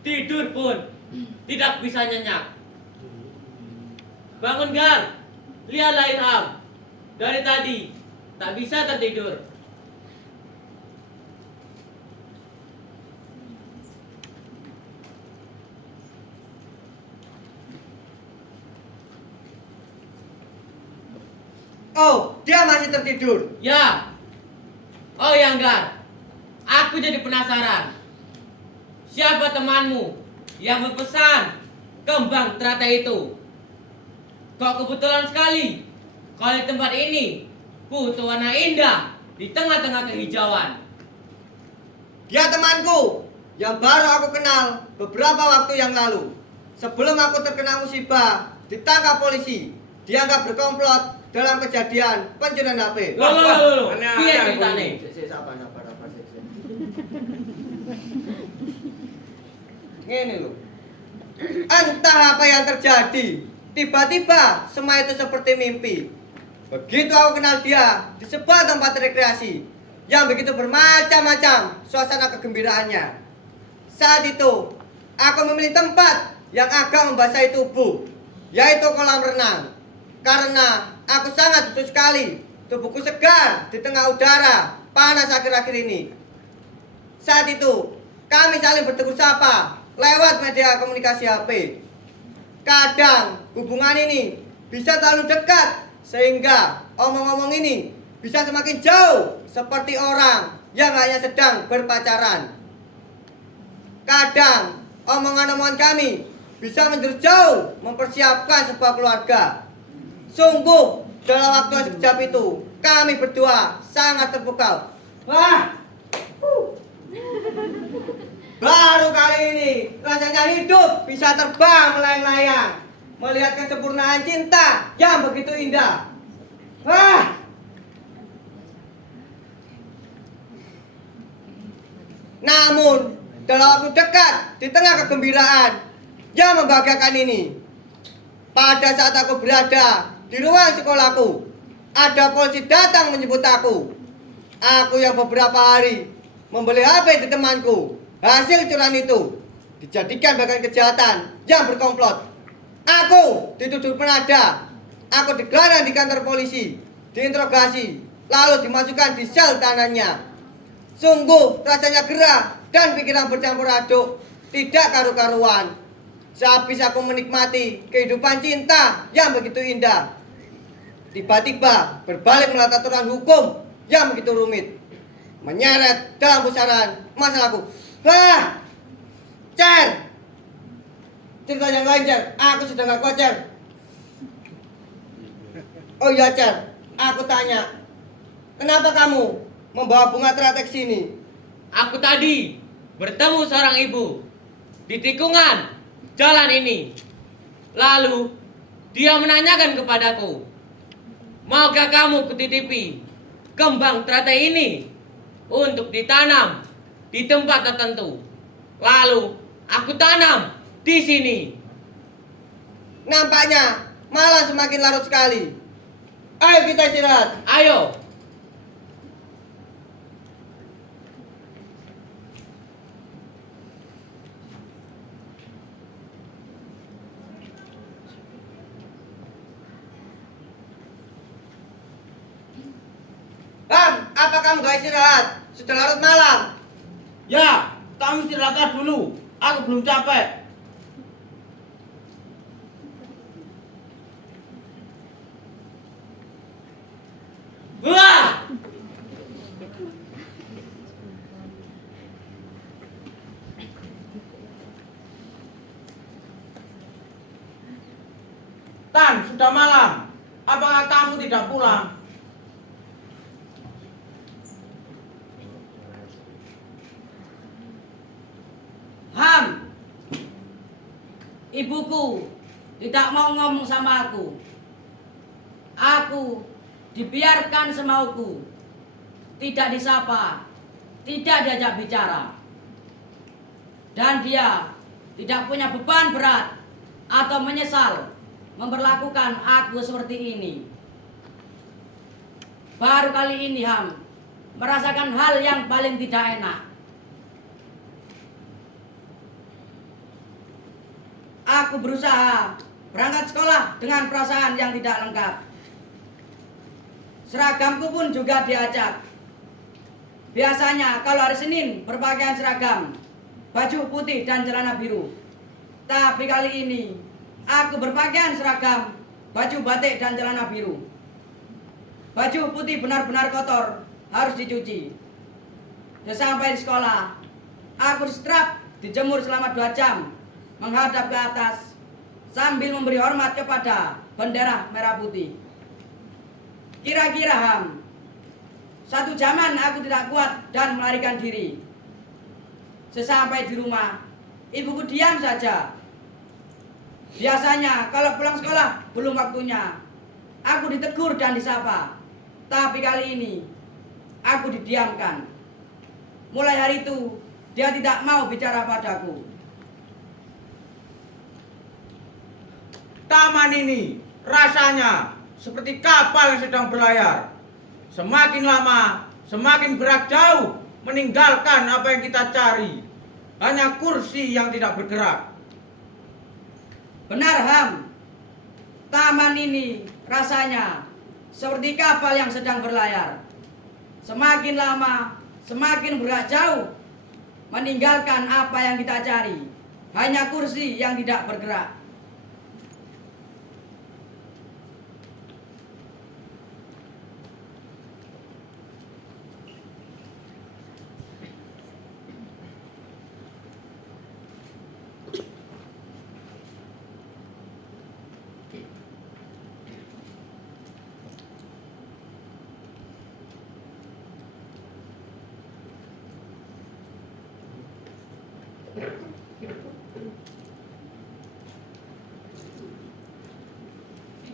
Tidur pun tidak bisa nyenyak. Bangun Gar, lihatlah Ilham. Dari tadi tak bisa tertidur. Oh, dia masih tertidur. Ya. Oh ya Gar, aku jadi penasaran. Siapa temanmu yang berpesan kembang teratai itu? Kok kebetulan sekali kalau di tempat ini butuh warna indah di tengah-tengah kehijauan. Dia temanku yang baru aku kenal beberapa waktu yang lalu. Sebelum aku terkena musibah, ditangkap polisi, dianggap berkomplot dalam kejadian pencurian HP. Loh, aneh-aneh piye aku ceritane? ini. Sabar. Ngene lho. Entah apa yang terjadi, tiba-tiba semua itu seperti mimpi. Begitu aku kenal dia di sebuah tempat rekreasi yang begitu bermacam-macam suasana kegembiraannya. Saat itu, aku memilih tempat yang agak membasahi tubuh, yaitu kolam renang. Karena aku sangat butuh sekali tubuhku segar di tengah udara panas akhir-akhir ini. Saat itu, kami saling bertegur sapa lewat media komunikasi HP. Kadang hubungan ini bisa terlalu dekat sehingga omong-omong ini bisa semakin jauh seperti orang yang hanya sedang berpacaran. Kadang omongan-omongan kami bisa menjurus jauh mempersiapkan sebuah keluarga. Sungguh dalam waktu yang sekejap itu kami berdua sangat terpukau. Wah, baru kali ini rasanya hidup bisa terbang melayang-layang, melihat kesempurnaan cinta yang begitu indah. Wah. Namun dalam waktu dekat di tengah kegembiraan yang membahagiakan ini, pada saat aku berada di ruang sekolahku, ada polisi datang menjemput aku. Aku yang beberapa hari membeli HP di temanku, hasil curian itu dijadikan bagian kejahatan yang berkomplot. Aku dituduh penada. Aku digelandang di kantor polisi, diinterogasi, lalu dimasukkan di sel tahanannya. Sungguh rasanya gerah dan pikiran bercampur aduk, tidak karu-karuan. Sehabis aku menikmati kehidupan cinta yang begitu indah, tiba-tiba berbalik melihat aturan hukum yang begitu rumit, menyeret dalam pusaran masalahku. Wah, Cer, cerita yang lain, Cer. Aku sudah gak kuat, Cer. Oh iya, Cer, aku tanya, kenapa kamu membawa bunga teratai ke sini? Aku tadi bertemu seorang ibu di tikungan jalan ini. Lalu dia menanyakan kepadaku, maukah kamu kutitipi kembang teratai ini untuk ditanam di tempat tertentu? Lalu aku tanam di sini. Nampaknya malah semakin larut sekali. Ayo kita istirahat. Ayo. Bang, apa kamu gak istirahat? Sudah larut malam. Ya, kamu istirahat dulu. Aku belum capek. Wah! Tan, sudah malam. Apakah kamu tidak pulang? Ham, ibuku tidak mau ngomong sama aku. Aku dibiarkan semauku, tidak disapa, tidak diajak bicara. Dan dia tidak punya beban berat atau menyesal memperlakukan aku seperti ini. Baru kali ini Ham merasakan hal yang paling tidak enak. Aku berusaha berangkat sekolah dengan perasaan yang tidak lengkap. Seragamku pun juga diacak. Biasanya kalau hari Senin berpakaian seragam, baju putih dan celana biru. Tapi kali ini aku berpakaian seragam, baju batik dan celana biru. Baju putih benar-benar kotor, harus dicuci. Sampai di sekolah, aku disetrap, dijemur selama 2 jam, menghadap ke atas, sambil memberi hormat kepada bendera merah putih. Kira-kira Ham, 1 jaman aku tidak kuat dan melarikan diri. Sesampai di rumah, ibuku diam saja. Biasanya kalau pulang sekolah belum waktunya, aku ditegur dan disapa. Tapi kali ini aku didiamkan. Mulai hari itu dia tidak mau bicara padaku. Taman ini rasanya seperti kapal yang sedang berlayar. Semakin lama, semakin gerak jauh meninggalkan apa yang kita cari. Hanya kursi yang tidak bergerak. Benar Ham, taman ini rasanya seperti kapal yang sedang berlayar. Semakin lama, semakin bergerak jauh meninggalkan apa yang kita cari. Hanya kursi yang tidak bergerak.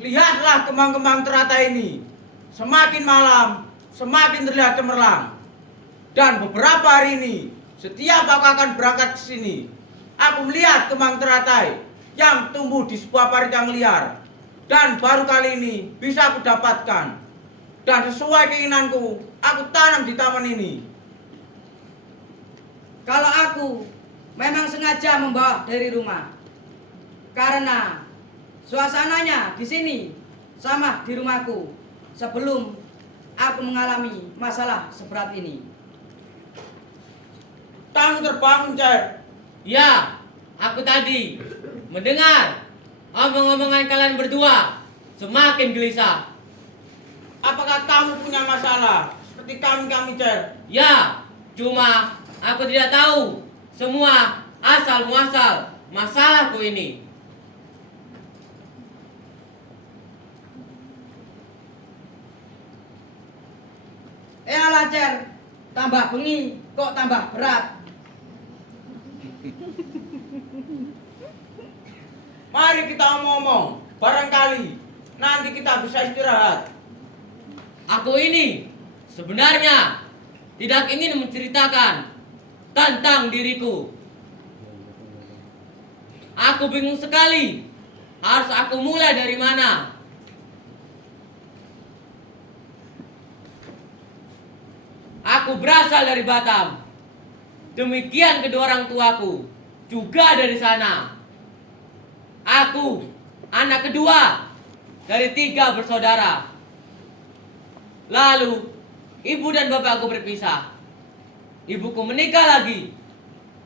Lihatlah kembang-kembang teratai ini. Semakin malam, semakin terlihat cemerlang. Dan beberapa hari ini, setiap aku akan berangkat ke sini, aku melihat kembang teratai yang tumbuh di sebuah parit yang liar. Dan baru kali ini bisa aku dapatkan. Dan sesuai keinginanku, aku tanam di taman ini. Kalau aku memang sengaja membawa dari rumah, karena suasananya di sini sama di rumahku sebelum aku mengalami masalah seberat ini. Kamu terbangun, Cek. Ya, aku tadi mendengar omong-omongan kalian berdua semakin gelisah. Apakah kamu punya masalah seperti kami, Cek? Ya, cuma aku tidak tahu semua asal-muasal masalahku ini. Alah Cer, tambah bengi kok tambah berat. Mari kita ngomong, barangkali nanti kita bisa istirahat. Aku ini sebenarnya tidak ingin menceritakan tentang diriku. Aku bingung sekali, harus aku mulai dari mana? Aku berasal dari Batam. Demikian kedua orang tuaku juga dari sana. Aku anak kedua dari 3 bersaudara. Lalu ibu dan bapakku berpisah. Ibuku menikah lagi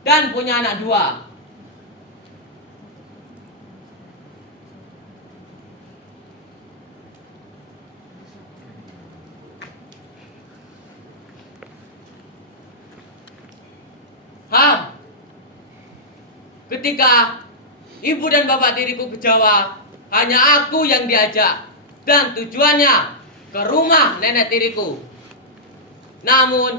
dan punya anak 2. Ketika ibu dan bapak tiriku ke Jawa, hanya aku yang diajak dan tujuannya ke rumah nenek tiriku. Namun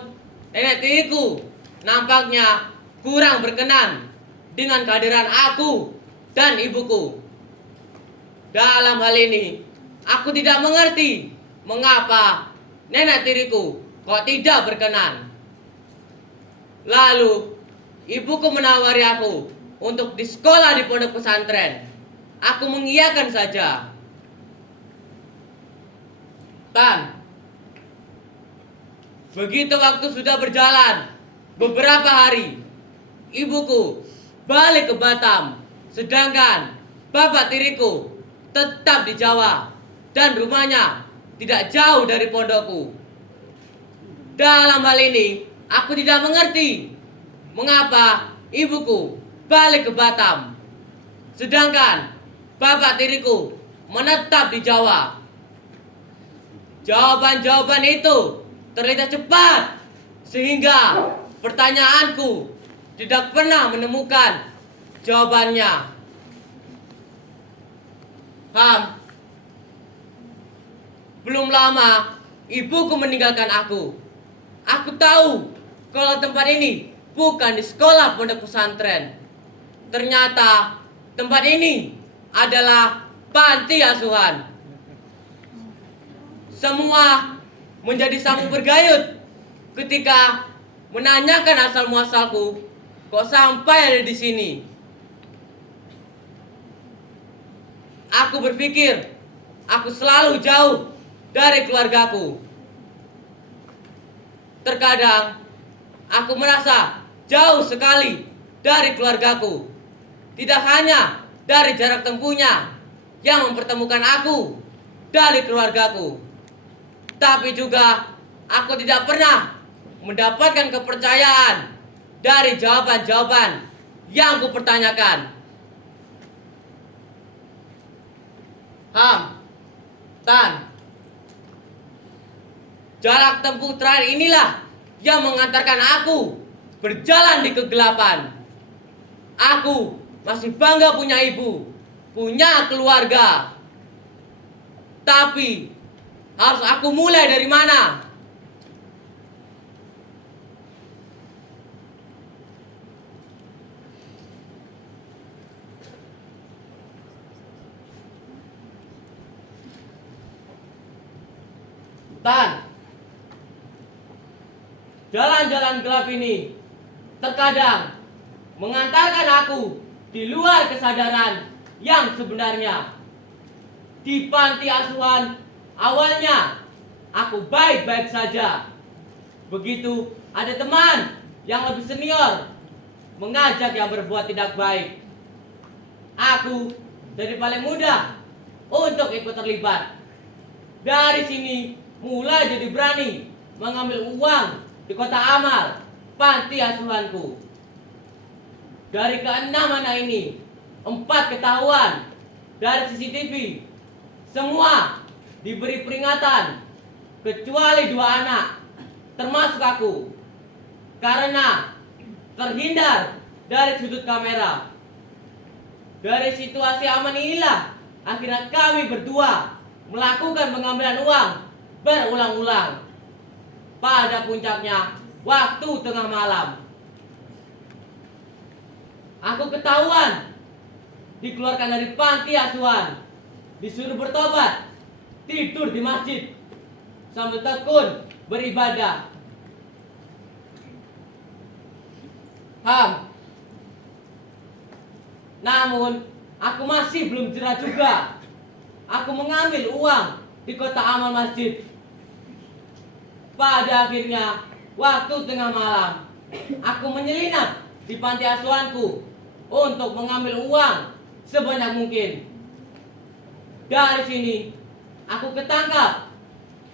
nenek tiriku nampaknya kurang berkenan dengan kehadiran aku dan ibuku. Dalam hal ini, aku tidak mengerti mengapa nenek tiriku kok tidak berkenan. Lalu ibuku menawari aku untuk di sekolah di pondok pesantren. aku mengiyakan saja. Tan, begitu waktu sudah berjalan beberapa hari, ibuku balik ke Batam, sedangkan bapak tiriku tetap di Jawa dan rumahnya tidak jauh dari pondokku. Dalam hal ini, aku tidak mengerti mengapa ibuku balik ke Batam, sedangkan bapak tiriku menetap di Jawa. Jawaban-jawaban itu terlihat cepat, sehingga pertanyaanku tidak pernah menemukan jawabannya. Belum lama ibuku meninggalkan aku. Aku tahu kalau tempat ini bukan di sekolah pondok pesantren. Ternyata tempat ini adalah panti asuhan. Semua menjadi sambung bergayut ketika menanyakan asal muasalku kok sampai ada di sini. Aku berpikir aku selalu jauh dari keluargaku. Terkadang aku merasa jauh sekali dari keluargaku. Tidak hanya dari jarak tempuhnya yang mempertemukan aku dari keluargaku, tapi juga aku tidak pernah mendapatkan kepercayaan dari jawaban-jawaban yang kupertanyakan. Tan, jarak tempuh terakhir inilah yang mengantarkan aku berjalan di kegelapan. Aku masih bangga punya ibu, punya keluarga. Tapi harus aku mulai dari mana? Tan, jalan-jalan gelap ini terkadang mengantarkan aku di luar kesadaran yang sebenarnya. Di panti asuhan awalnya aku baik-baik saja. Begitu ada teman yang lebih senior mengajak yang berbuat tidak baik, aku jadi paling mudah untuk ikut terlibat. Dari sini mulai jadi berani mengambil uang di kota amal panti asuhanku. Dari keenam anak ini, 4 ketahuan dari CCTV. Semua diberi peringatan kecuali 2 anak, termasuk aku, karena terhindar dari sudut kamera. Dari situasi aman inilah akhirnya kami berdua melakukan pengambilan uang berulang-ulang. Pada puncaknya waktu tengah malam, aku ketahuan dikeluarkan dari panti asuhan, disuruh bertobat, tidur di masjid sambil tekun beribadah. Namun aku masih belum jerah juga. Aku mengambil uang di kota amal masjid. Pada akhirnya waktu tengah malam, aku menyelinap di panti asuhanku untuk mengambil uang sebanyak mungkin. Dari sini aku ketangkap,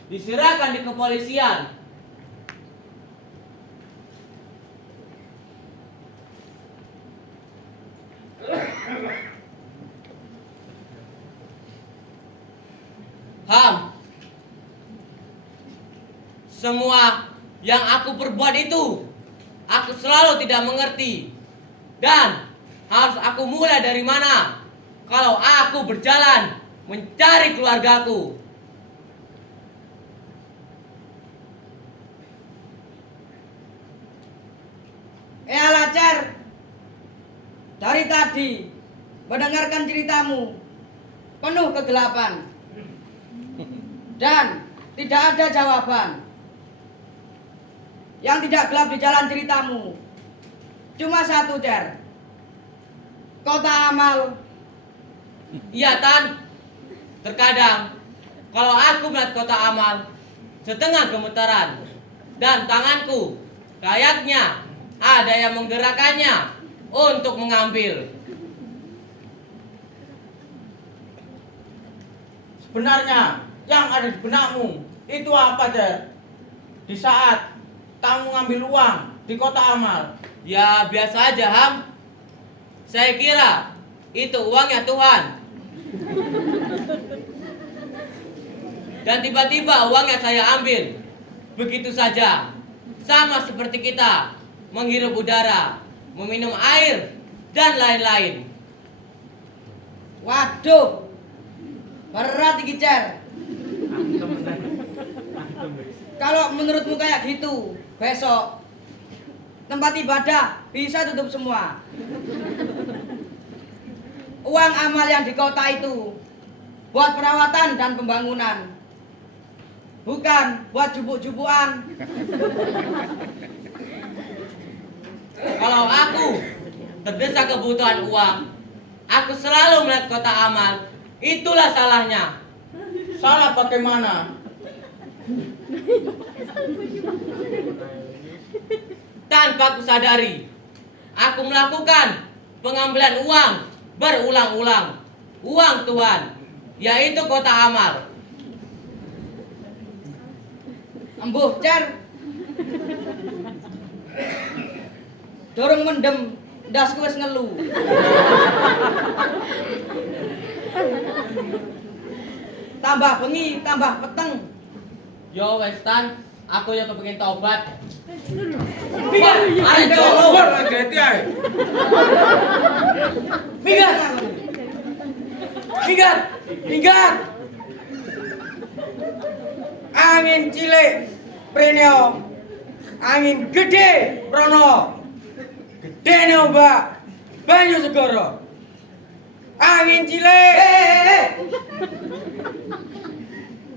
diserahkan di kepolisian. Semua yang aku perbuat itu aku selalu tidak mengerti. Dan harus aku mulai dari mana kalau aku berjalan mencari keluargaku? Alah Cer, dari tadi mendengarkan ceritamu penuh kegelapan dan tidak ada jawaban. Yang tidak gelap di jalan ceritamu cuma satu, Cer. Kota amal Iya Tan, terkadang kalau aku melihat kotak amal setengah gemetaran dan tanganku kayaknya ada yang menggerakkannya untuk mengambil. Sebenarnya yang ada di benakmu itu apa, Cer? Di saat kamu ngambil uang di kotak amal. Ya biasa aja Ham. Saya kira itu uangnya Tuhan. Dan tiba-tiba uangnya saya ambil. Begitu saja. Sama seperti kita menghirup udara, meminum air, dan lain-lain. Waduh, berat iki Cer. Kalau menurutmu kayak gitu, besok tempat ibadah bisa tutup semua. Uang amal yang di kota itu buat perawatan dan pembangunan, bukan buat jubuk-jubukan. Kalau aku terdesak kebutuhan uang, aku selalu melihat kotak amal. Itulah salahnya. Salah bagaimana? Tanpa aku sadari, aku melakukan pengambilan uang berulang-ulang. Uang Tuhan, yaitu kotak amal. Embuh Cer, dorong mendem, dasku wis ngelu. Tambah bengi, tambah peteng. Yo Westan, aku yang kepengin taubat. Ayo keluar lagi ae. Minggat, minggat, minggat. Angin cilik, preneo. Angin gede, prono. Gede nih Mbak, banyu segoro. Angin cilik.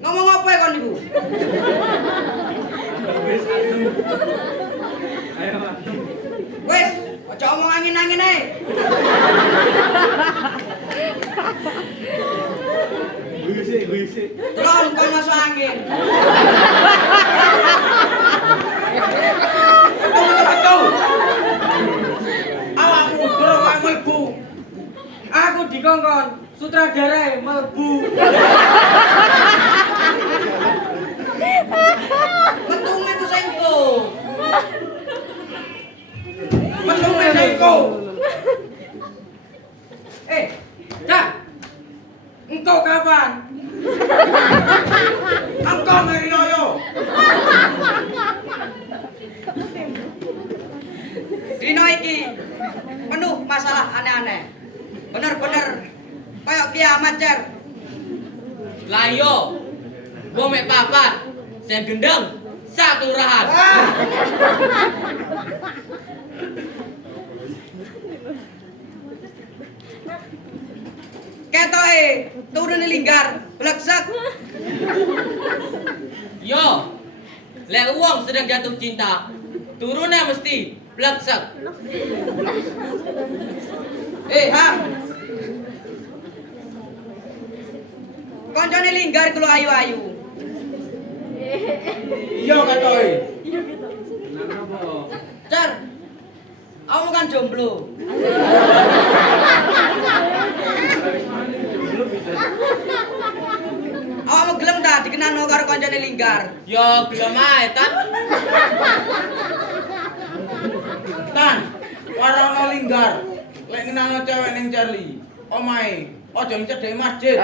Ngomong apa ya kon niku? Wes, aja omong angin-angin ae. Tolong kon masuk angin. Betul. Awakmu durung wae mlebu. Aku dikongkon sutradara mlebu. Metume ku sengko. Metume sengko. Cak. Engkau kapan? Engkau Marinoyo. Dino iki penuh masalah aneh-aneh. Bener-bener kayak kiamat, Cer. Lah yo, gua mek papat, saya gendeng, satu rahat. Ketoke turun linggar, bleksek. Yo, lek uang sedang jatuh cinta, turunnya mesti bleksek. Ham. Koncone linggar kulo ayu-ayu. Iya katoy. Cer. Kamu kan jomblo. Awakmu gelem ta dikenalno karo koncone linggar? Yo, gelem ae Tan. Tan, warana linggar. Lek ngenalno cewek ning Charlie, omahe aja cedhek masjid.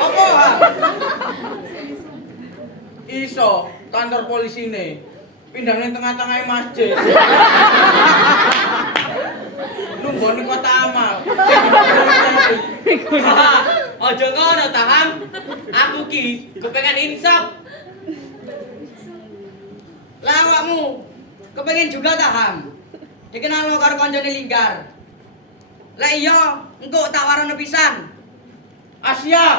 Apa? Iso kantor polisi nih pindah ning tengah-tengah masjid. Nunggoni kota amal. Ojo ngono ta Ham. Aku ki kepengen insaf. Lah awakmu kepengin juga ta Ham? Dikenalno karo koncone linggar. Lah iya, engko tak warono pisan. Siap.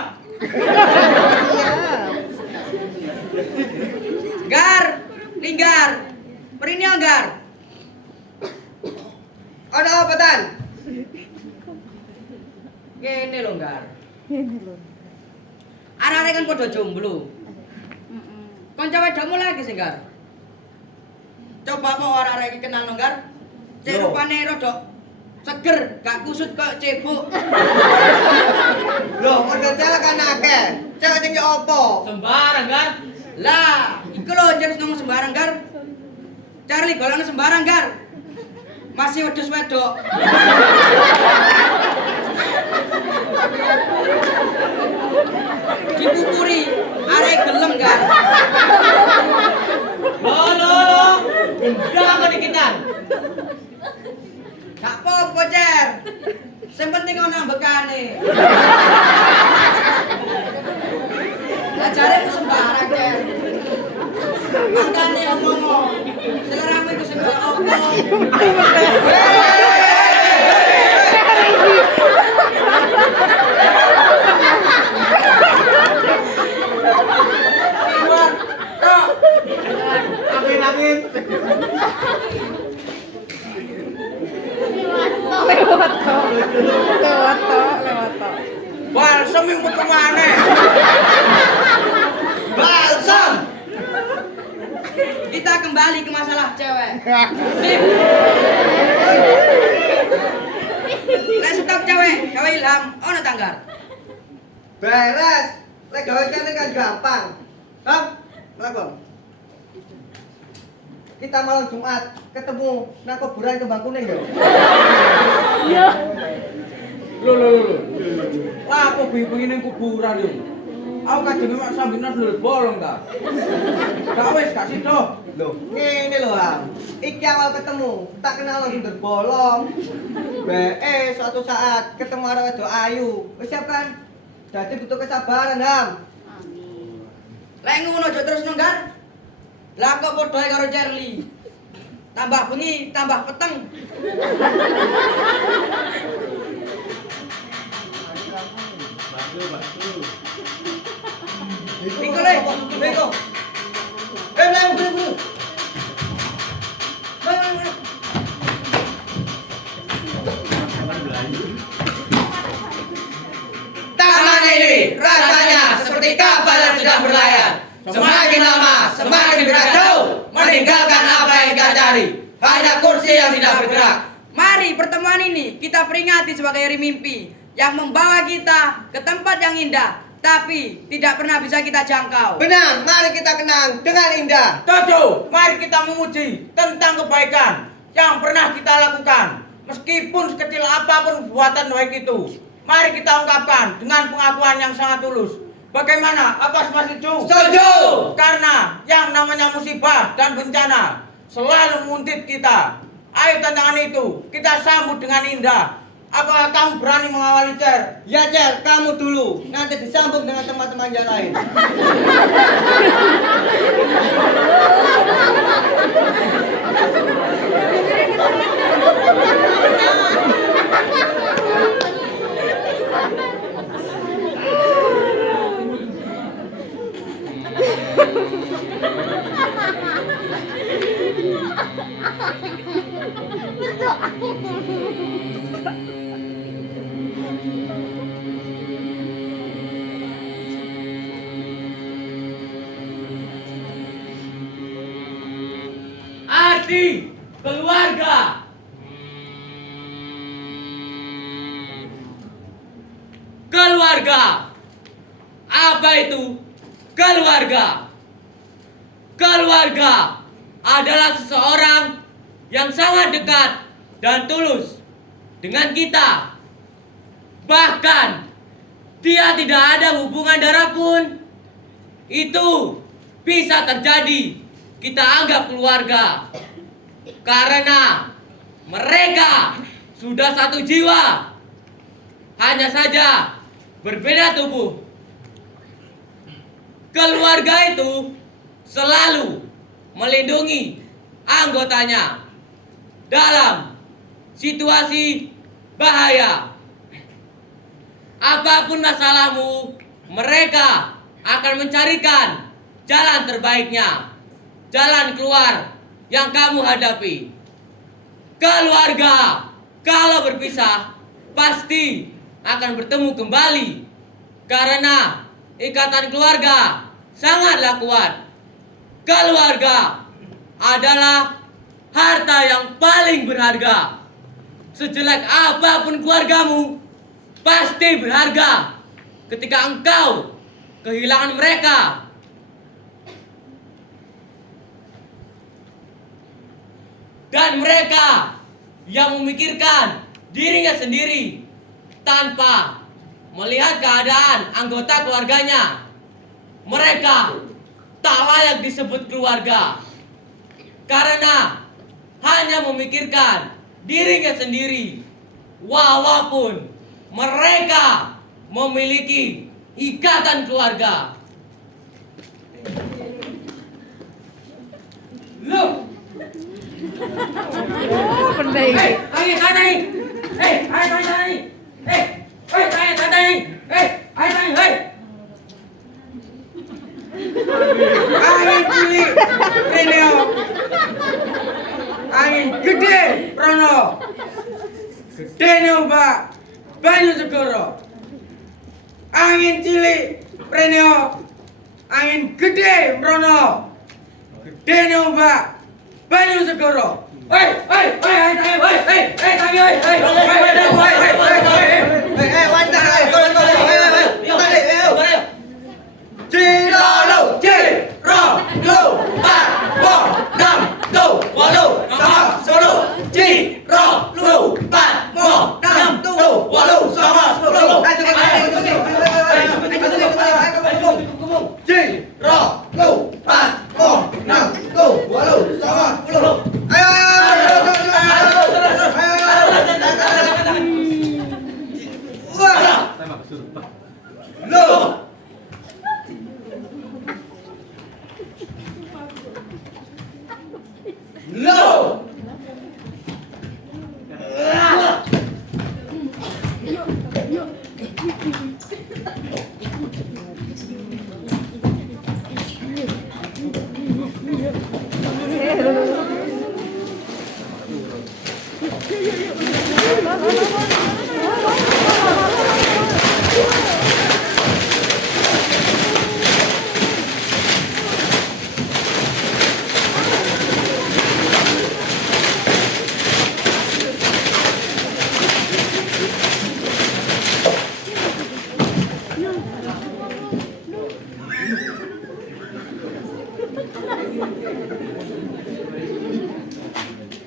Gar, Linggar, Perinio Gar. Ono apa tan? Ngene lho, Gar. Arek-arek kan padha jomblo. Kanca wedokmu lagi sing, Gar. Coba mau arek-arek iki kenal nang, Gar. Cek Loh. rupane rada seger, gak kusut kok cebok. Loh, model cewek kan akeh. Cewek sing yo apa? Sembarang kan? Lah, iku lho jenis ngomong sembarang, Gar. Charlie golongan sembarang, Gar. Masih wedhus wedok. Dipukuri, arek gelem, Gar. Lo. Gendang kok dikitan. Gak apa-apa, Cer. Sing penting ana ambekane. Lah jaremu sembarang, Cer. Makane omong. Seleramu iku sing kaya apa? Keluar, tok. Angin-angin. Balsam yang metu maneh. Balsam. Kita kembali ke masalah cewek. Sip. Lek stok cewek, gawe ilham, ono tanggar. Beres. Lek gawe kene kan gampang. Bang, Bang. Kita malam Jumat ketemu nang kuburan Kembang Kuning ya. Lho. Lah apa bengi-bengi ning kuburan yo. Aku kadene mak sambinas lho bolong ta. Gak wis gak sido. Loh, ngene lho, Am. Iki awal ketemu, tak kenal langsung terbolong. Suatu saat ketemu arek wedok ayu. Wis siap kan? Jadi butuh kesabaran, Ham. Lek ngono aja terus nunggar. Lah kok padha ae karo Charlie. Tambah bengi, tambah peteng. Iku le, bego. Belu. Taman ini rasanya seperti kapal yang sedang berlayar. Semakin lama, semakin berat jauh, meninggalkan apa yang kita cari. Hanya kursi yang tidak bergerak. Mari pertemuan ini kita peringati sebagai hari mimpi yang membawa kita ke tempat yang indah, tapi tidak pernah bisa kita jangkau. Benar, mari kita kenang dengan indah. Toto, mari kita memuji tentang kebaikan yang pernah kita lakukan. Meskipun sekecil apapun buatan baik itu, mari kita ungkapkan dengan pengakuan yang sangat tulus. Bagaimana? Apa setuju? Setuju. Karena yang namanya musibah dan bencana selalu menguntit kita. Ayo tantangan itu kita sambut dengan indah. Apakah kamu berani mengawali, Cer? Ya, Cer, kamu dulu. Nanti disambung dengan teman-teman yang lain. Arti keluarga. Keluarga. Apa itu keluarga? Keluarga adalah seseorang yang sangat dekat dan tulus dengan kita. Bahkan dia tidak ada hubungan darah pun. Itu bisa terjadi. Kita anggap keluarga karena mereka sudah satu jiwa. Hanya saja berbeda tubuh. Keluarga itu selalu melindungi anggotanya dalam situasi bahaya. Apapun masalahmu, mereka akan mencarikan jalan terbaiknya, jalan keluar yang kamu hadapi. Keluarga, kalau berpisah, pasti akan bertemu kembali. Karena ikatan keluarga sangatlah kuat. Keluarga adalah harta yang paling berharga. Sejelek apapun keluargamu, pasti berharga ketika engkau kehilangan mereka. Dan mereka yang memikirkan dirinya sendiri tanpa melihat keadaan anggota keluarganya, mereka tak layak disebut keluarga. Karena hanya memikirkan dirinya sendiri, walaupun mereka memiliki ikatan keluarga. Loh, Angin cilik Reneo, angin gede Prono, gede nyoba Banyu Segoro. Angin cilik Reneo, angin gede Prono, gede nyoba Banyu Segoro.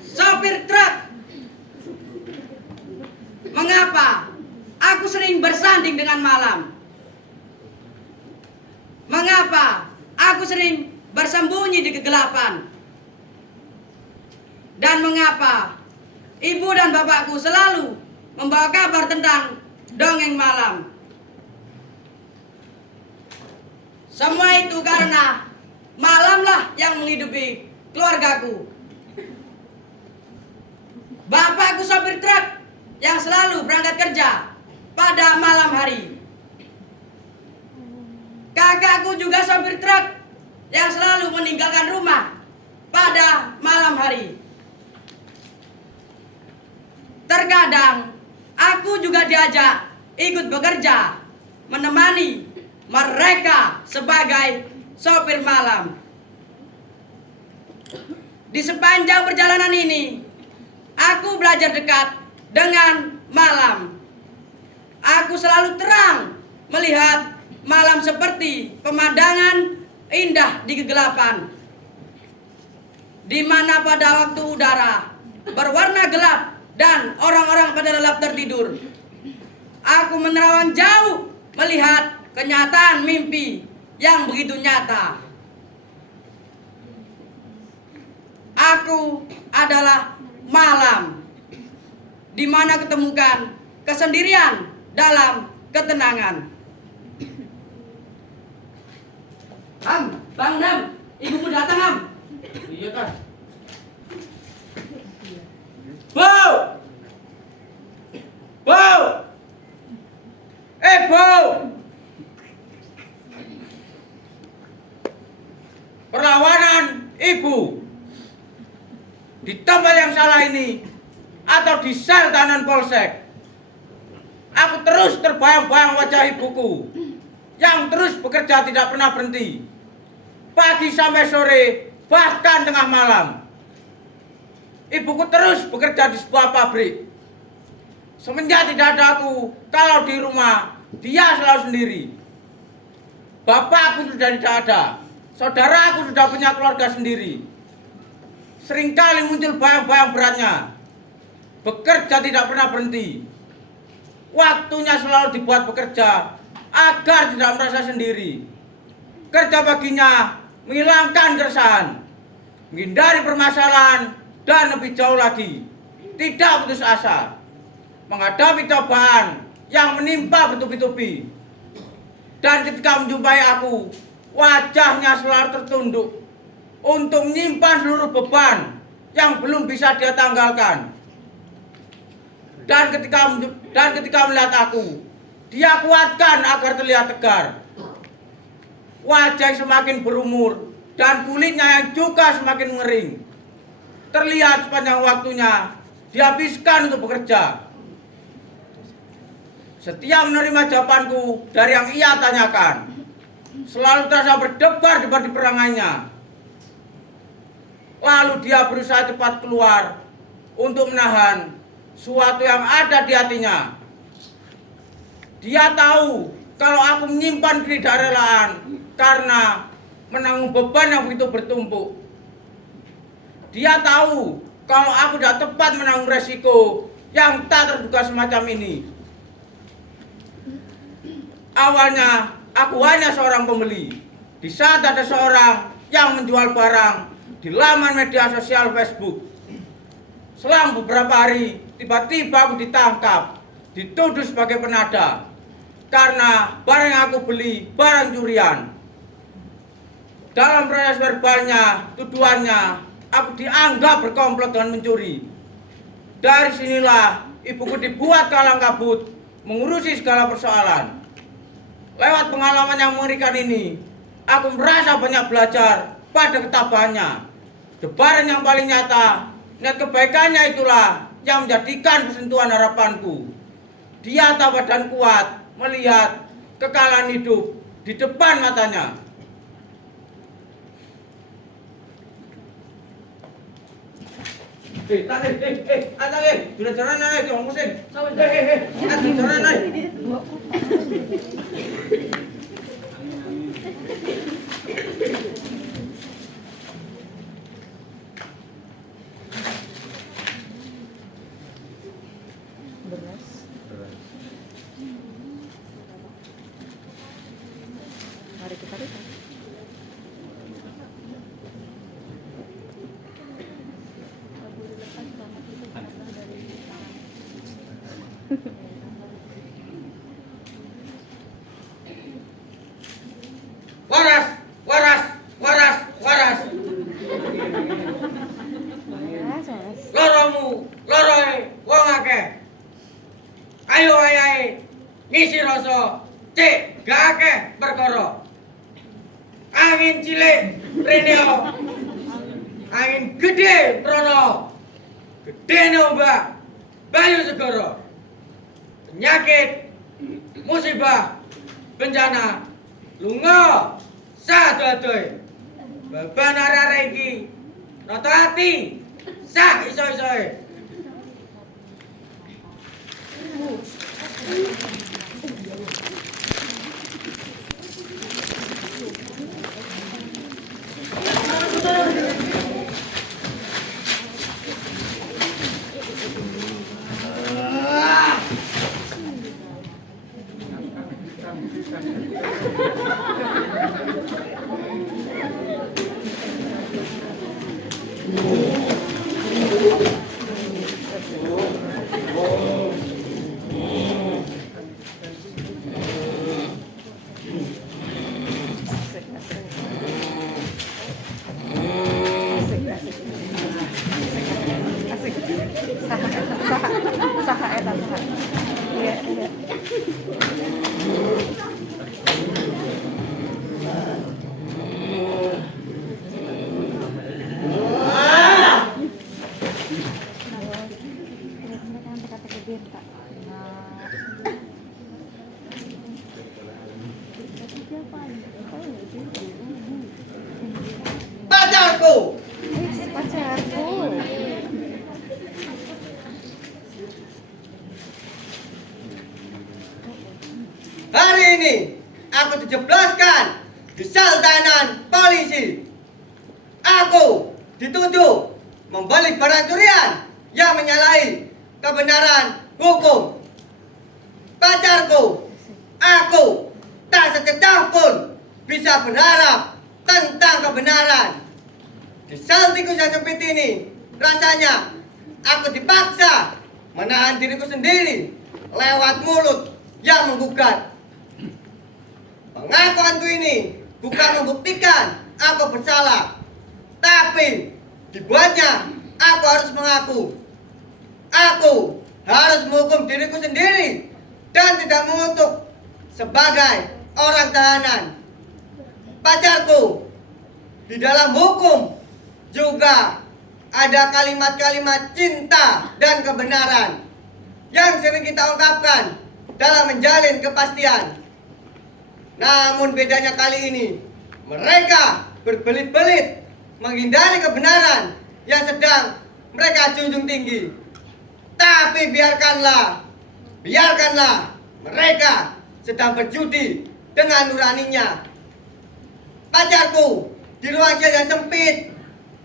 Sopir truk, mengapa aku sering bersanding dengan malam? Mengapa aku sering bersembunyi di kegelapan? Dan mengapa ibu dan bapakku selalu membawa kabar tentang dongeng malam? Semua itu karena malamlah yang menghidupi keluargaku. Bapakku sopir truk yang selalu berangkat kerja pada malam hari. Kakakku juga sopir truk yang selalu meninggalkan rumah pada malam hari. Terkadang aku juga diajak ikut bekerja menemani mereka sebagai sopir malam. Di sepanjang perjalanan ini, aku belajar dekat dengan malam. Aku selalu terang melihat malam seperti pemandangan indah di kegelapan, di mana pada waktu udara berwarna gelap dan orang-orang pada lelap tertidur, aku menerawang jauh melihat kenyataan mimpi yang begitu nyata. Aku adalah malam, di mana ketemukan kesendirian dalam ketenangan. Bang Nam, ibuku datang, Ham. iya kan? Bau! Bau! Bau! perlawanan ibu di tempat yang salah ini atau di sel tahanan polsek, aku terus terbayang-bayang wajah ibuku yang terus bekerja tidak pernah berhenti, pagi sampai sore, bahkan tengah malam. Ibuku terus bekerja di sebuah pabrik. Semenjak tidak ada aku, kalau di rumah, dia selalu sendiri. Bapakku sudah tidak ada, saudaraku sudah punya keluarga sendiri. Seringkali muncul bayang-bayang beratnya. Bekerja tidak pernah berhenti. Waktunya selalu dibuat bekerja agar tidak merasa sendiri. Kerja baginya menghilangkan keresahan, menghindari permasalahan, dan lebih jauh lagi, tidak putus asa menghadapi cobaan yang menimpa bertubi-tubi. Dan ketika menjumpai aku, wajahnya selalu tertunduk untuk menyimpan seluruh beban yang belum bisa dia tanggalkan. Dan ketika melihat aku, dia kuatkan agar terlihat tegar. Wajah yang semakin berumur dan kulitnya yang juga semakin mengering, terlihat sepanjang waktunya dihabiskan untuk bekerja. Setiap menerima jawabanku dari yang ia tanyakan, selalu terasa berdebar-debar di perangannya. Lalu dia berusaha cepat keluar untuk menahan suatu yang ada di hatinya. Dia tahu kalau aku menyimpan ketidakrelaan karena menanggung beban yang begitu bertumpuk. Dia tahu kalau aku tidak tepat menanggung resiko yang tak terduga semacam ini. Awalnya aku hanya seorang pembeli. Di saat ada seorang yang menjual barang di laman media sosial Facebook. Selang beberapa hari, tiba-tiba aku ditangkap, dituduh sebagai penada karena barang yang aku beli barang curian. Dalam proses verbalnya, tuduhannya, aku dianggap berkomplot dengan mencuri. Dari sinilah ibuku dibuat kalang kabut mengurusi segala persoalan. Lewat pengalaman yang mengerikan ini, aku merasa banyak belajar pada ketabahannya. Debaran yang paling nyata, niat kebaikannya itulah yang menjadikan persentuhan harapanku. Dia tabah dan kuat melihat kekalahan hidup di depan matanya. Sudah jalan naik, Om Musin. Jalan naik. Mari kita lihat. Waras, waras, waras, waras. Loromu, loroe, wong akeh. Ayo ayahe, ngisi rasa, cek gak akeh perkara. Angin cilik reneo, angin gede prono, gede ombak, bayu segoro. Penyakit, musibah, bencana, lunga, sadodoy. Beban arek iki, rata hati, sak iso-isoe. pacarku. Hari ini aku dijebloskan di sel tahanan polisi. Aku dituduh membeli barang curian yang menyalahi kebenaran hukum. Pacarku, aku tak sekejap pun bisa berharap tentang kebenaran. Di sel tikus yang sempit ini, rasanya aku dipaksa menahan diriku sendiri lewat mulut yang menggugat. Pengakuanku ini bukan membuktikan aku bersalah, tapi dibuatnya aku harus mengaku. Aku harus menghukum diriku sendiri dan tidak mengutuk sebagai orang tahanan. Pacarku, di dalam hukum juga ada kalimat-kalimat cinta dan kebenaran yang sering kita ungkapkan dalam menjalin kepastian. Namun bedanya kali ini, mereka berbelit-belit menghindari kebenaran yang sedang mereka junjung tinggi. Tapi biarkanlah mereka sedang berjudi dengan nuraninya. Pacarku di ruang sel yang sempit,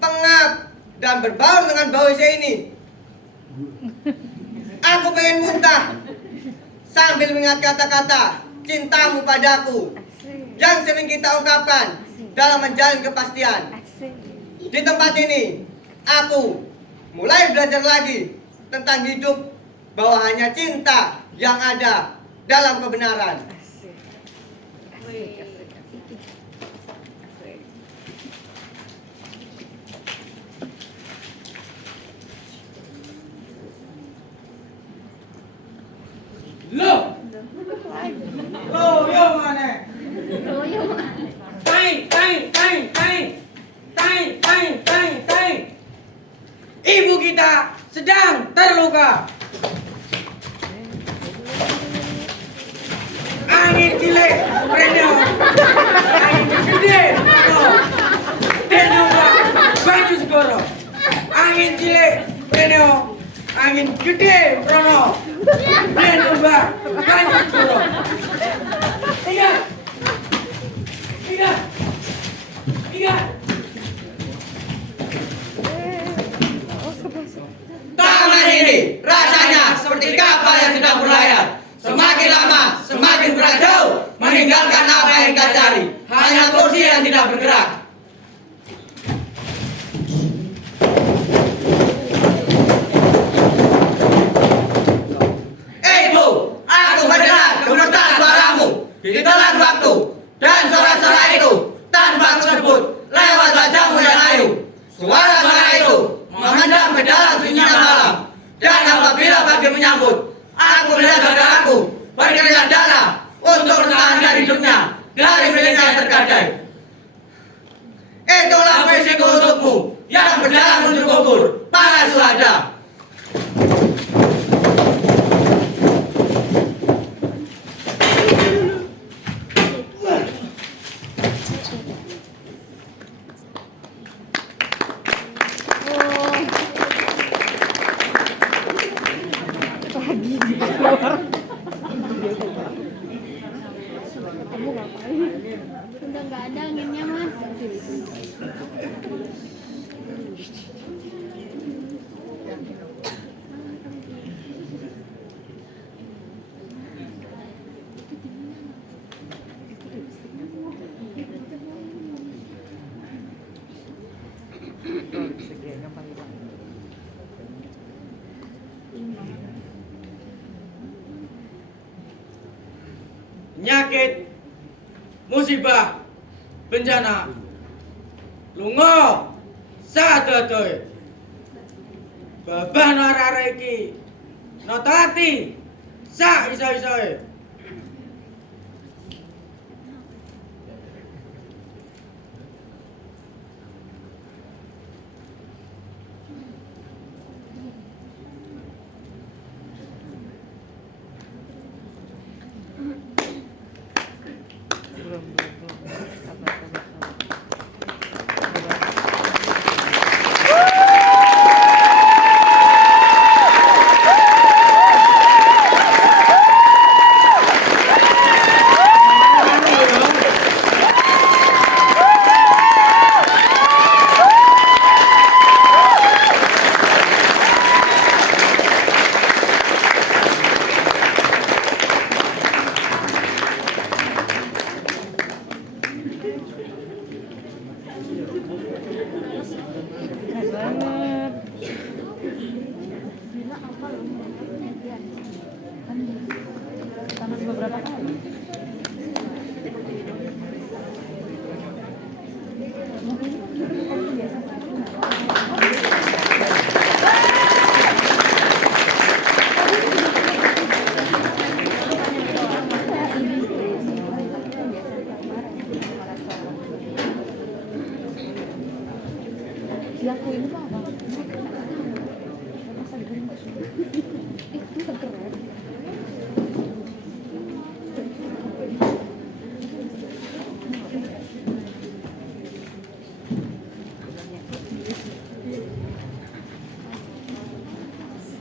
pengap, dan berbaur dengan bau WC ini. Aku pengen muntah sambil mengingat kata-kata cintamu padaku yang sering kita ungkapkan dalam menjalin kepastian. Di tempat ini, aku mulai belajar lagi tentang hidup, bahwa hanya cinta yang ada dalam kebenaran. Loh, yo mana? Ibu kita sedang terluka. Angin cilik, Reno. Angin gede, Reno. Baju segoro. Angin cilik, Reno. Angin gede, Rono. Reno, baju segoro. Tiga. Tangan ini rasanya seperti kapal yang sedang berlayar. Semakin lama, semakin berat jauh, meninggalkan apa yang kita cari. Hanya kursi yang tidak bergerak. Ibu, aku mendengar gemetar suaramu di telan waktu, dan suara-suara itu tanpa aku sebut lewat wajahmu yang ayu. Suara-suara itu mengendam ke dalam sunyinya malam, dan apabila pagi menyambut, aku melihat saudaraku berkeringat darah untuk mempertahankan hidupnya dari miliknya yang tergadai. Itulah misiku untukmu yang berjalan menuju kubur para syuhada. Udah nggak ada anginnya mas. Penyakit, musibah, bencana, lungo, sadadoi, beban arah iki, notati, sa iso-isoe.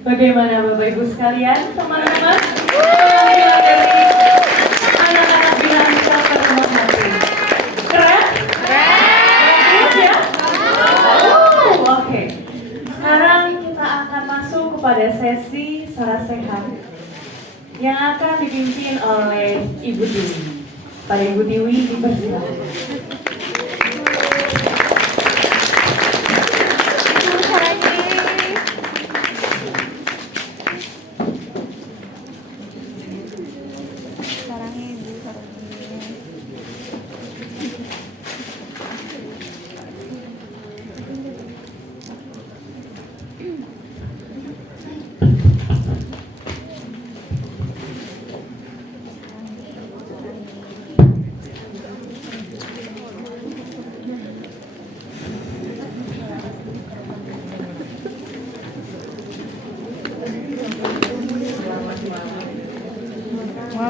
Bagaimana Bapak Ibu sekalian, teman-teman? Penampilan dari anak-anak binaan Shelter Rumah Hati. Keren? Bagus ya? Oke. Sekarang kita akan masuk kepada sesi Sarasehat yang akan dipimpin oleh Ibu Tiwi. Pak Ibu Tiwi dipersilakan.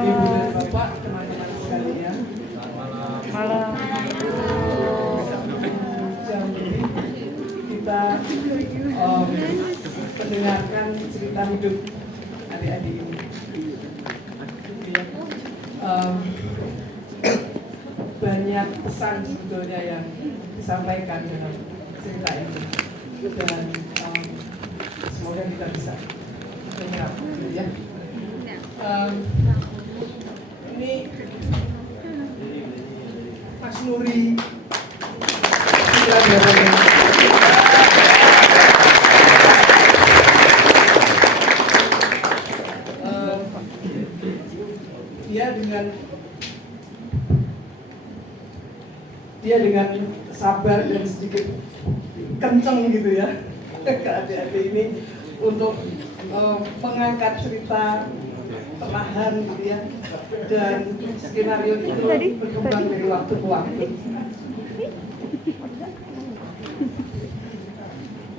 Ibu dan Bapak, teman-teman sekalian. Malam. Jam ini kita mendengarkan cerita hidup adik-adik ini. Banyak pesan sebetulnya yang disampaikan dalam cerita ini, dan semoga kita bisa menyerap, ya. Ini Mas Nuri dia dengan sabar dan sedikit kenceng gitu ya ke adik-adik ini untuk mengangkat cerita perlahan gitu ya, dan skenario itu berkembang dari waktu ke waktu.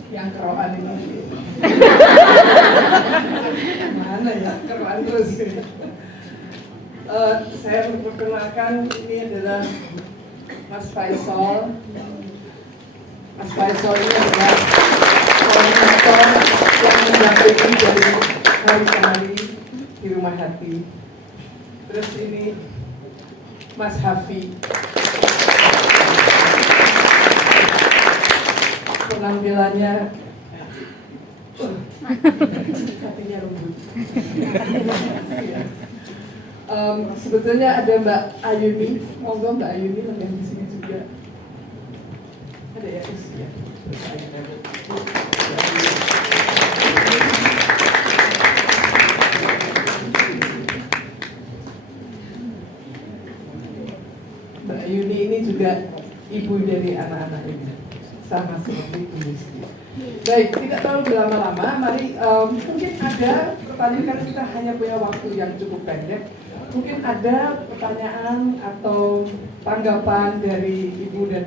Yang keroan ini mana ya, keroan terus gitu. Saya memperkenalkan, ini adalah Mas Faisal. Mas Faisal ini adalah koordinator yang mendampingi dari hari ke hari di Rumah Hati. Terus ini Mas Hafi, penampilannya hatinya lembut. Sebetulnya ada Mbak Ayuni, monggo Mbak Ayuni yang di sini juga. Ada ya, ya. Mbak Ayuni ini juga ibu dari anak-anak ini, sama seperti Bu Yusti. Baik, tidak terlalu berlama-lama, mari mungkin ada pertanyaan, karena kita hanya punya waktu yang cukup pendek. Mungkin ada pertanyaan atau tanggapan dari Ibu dan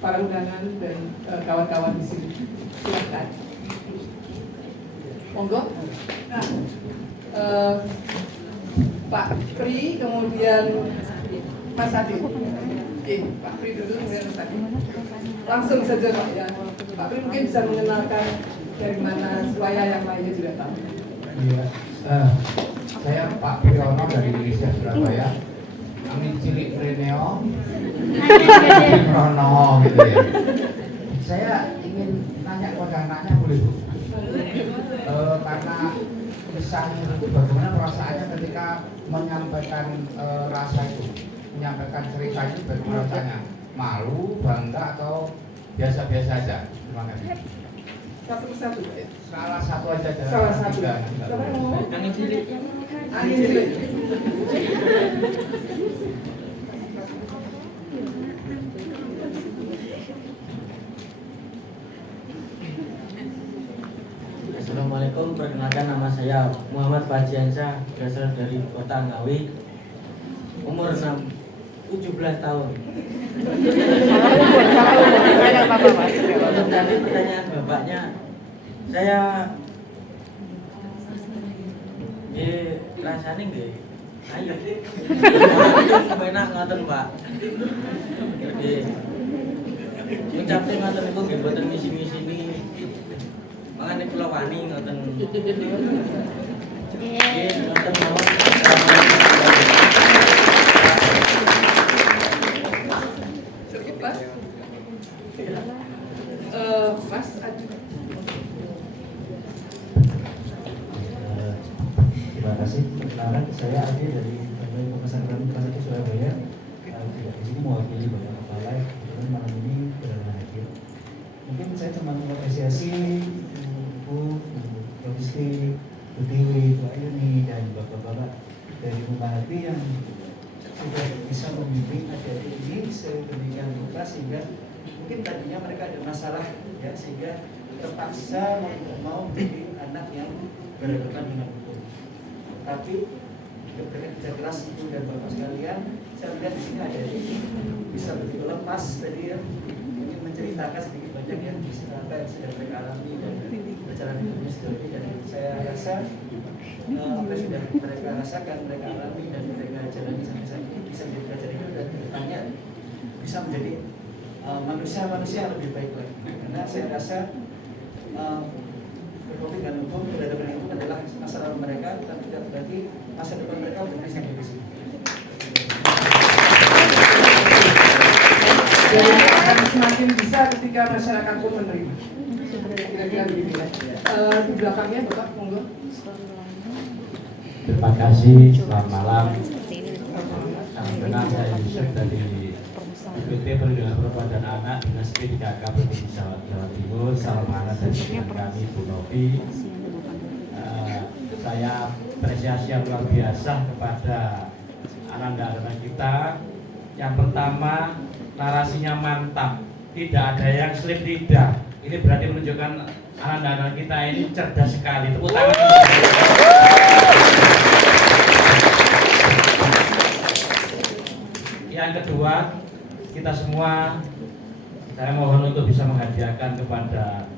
para undangan dan kawan-kawan di sini. Silakan. Monggo. Nah, Pak Pri, kemudian Mas Adi. Oke, Pak Pri dulu, kemudian Mas Adi. Langsung saja Pak ya. Pak Pri mungkin bisa mengenalkan dari mana supaya yang lainnya juga tahu. Iya, saya Pak Priyono dari Indonesia Surabaya. Amin cilik Preneo, Priyono gitu ya. Saya ingin nanya kepada anaknya, boleh Bu? Karena kesan itu bagaimana perasaannya ketika menyampaikan rasa itu, menyampaikan cerita itu, bagaimana rasanya? malu, bangga, atau biasa-biasa aja? Terima kasih. Satu persatu. Salah satu aja. Salah satu. Enggak. Siapa yang ngomong? Yang cilik. Angin cilik. Assalamualaikum, perkenalkan nama saya Muhammad Fajiansyah, berasal dari kota Ngawi, umur 17 tahun. Untuk tadi pertanyaan bapaknya, saya rasanya nggih, ayo, enak ngoten Pak. Ucapin ngoten niku nggih boten misi-misi ini. Makanya kula wani ngoten. Nggih, ngoten mawon. Sedikit Mas. Mas Adi. Terima kasih. Perkenalkan, saya Adi dari Pemesan Kami Kasih Surabaya. Tidak di sini mewakili banyak kepala. Kemudian malam ini berada hadir. Mungkin saya cuma mengapresiasi Ibu, logistik, Bu Dewi, Bu Ayuni, dan bapak-bapak dari Rumah Hati yang sudah bisa membimbing adik-adik ini sedemikian rupa sehingga mungkin tadinya mereka ada masalah ya, sehingga terpaksa mau menjadi anak yang berhadapan dengan hukum. Tapi berkat kerja keras Ibu dan Bapak sekalian, saya melihat di sini ada bisa begitu lepas tadi ya, ingin menceritakan sedikit banyak yang apa yang sudah mereka alami dan perjalanan hidupnya sejauh ini, dan saya rasa apa yang sudah mereka rasakan, mereka alami dan mereka jalani sampai saat ini bisa menjadi pelajaran hidup dan kedepannya bisa menjadi manusia-manusia yang lebih baik lagi. Karena saya rasa berkonflik dengan hukum, berhadapan dengan hukum adalah masalah mereka, tapi tidak berarti masa depan mereka berarti sampai di sini. Jadi akan semakin bisa ketika masyarakat pun menerima. Kira-kira begini ya. Di belakangnya Bapak, monggo. Terima kasih, selamat malam. Salam kenal, saya Yusuf dari PT Perlindungan Perempuan dan Anak Dinas P3K Provinsi Jawa Timur. Salam hangat dari teman kami Bu Novi. Saya apresiasi yang luar biasa kepada anak-anak kita. Yang pertama, narasinya mantap, tidak ada yang slip lidah. Ini berarti menunjukkan anak-anak kita ini cerdas sekali. Tepuk tangan. Yang kedua, kita semua, saya mohon untuk bisa menghadiahkan kepada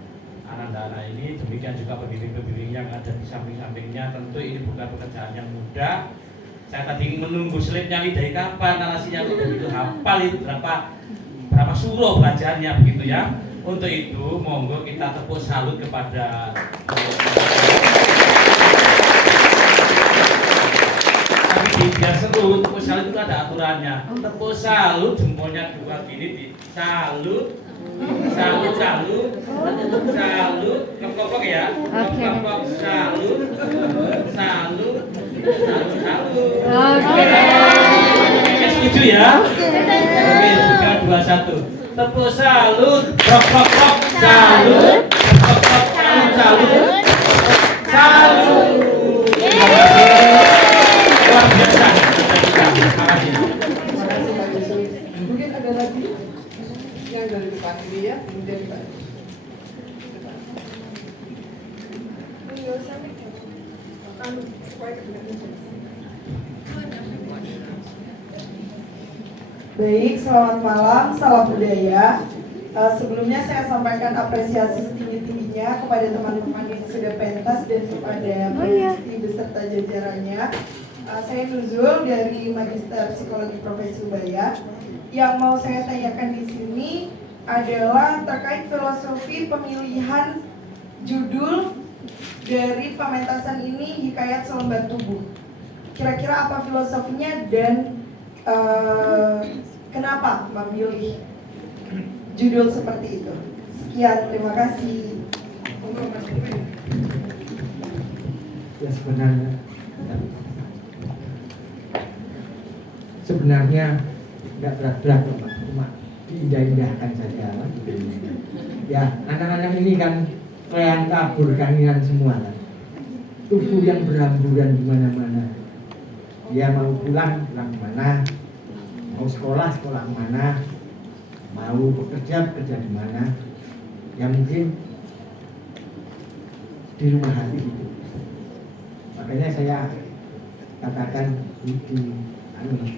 anak-anak ini, demikian juga pembimbing-pembimbing yang ada di samping-sampingnya. Tentu ini bukan pekerjaan yang mudah. Saya tadi menunggu slipnya ini dari kapan, narasinya kok begitu hafal, itu berapa surah belajarnya begitu ya. Untuk itu monggo kita tepuk salut kepada tapi biar seru, tepuk salut itu ada aturannya. Tepuk salut jempolnya dua gini di salut, salut, salut, salut, kepok ya, kepok, salut, salut, salut, salut. Setuju ya? Oke, bukan 2-1. Tepuk salut, rok, salut, rok, salut, salut. Luar biasa. Terima kasih. Terima kasih Pak Yusuf. Mungkin ada lagi yang dari depan ini ya, kemudian Pak. Baik, selamat malam, salam budaya. Sebelumnya saya sampaikan apresiasi setinggi-tingginya kepada teman-teman yang sudah pentas dan kepada Panitia beserta jajarannya. Saya Nuzul dari Magister Psikologi Profesi Ubaya. Yang mau saya tanyakan di sini adalah terkait filosofi pemilihan judul dari pementasan ini, Hikayat Selembar Tubuh. Kira-kira apa filosofinya dan kenapa memilih judul seperti itu? Sekian, terima kasih. Ya sebenarnya nggak berat-berat Pak, cuma diindah-indahkan saja gitu. Ya, anak-anak ini kan kalian kabur kalian semua kan. Tubuh yang berhamburan di mana-mana. Dia mau pulang kemana? Mau sekolah kemana? Mau bekerja di mana? Ya mungkin di rumah hati itu. Makanya saya katakan itu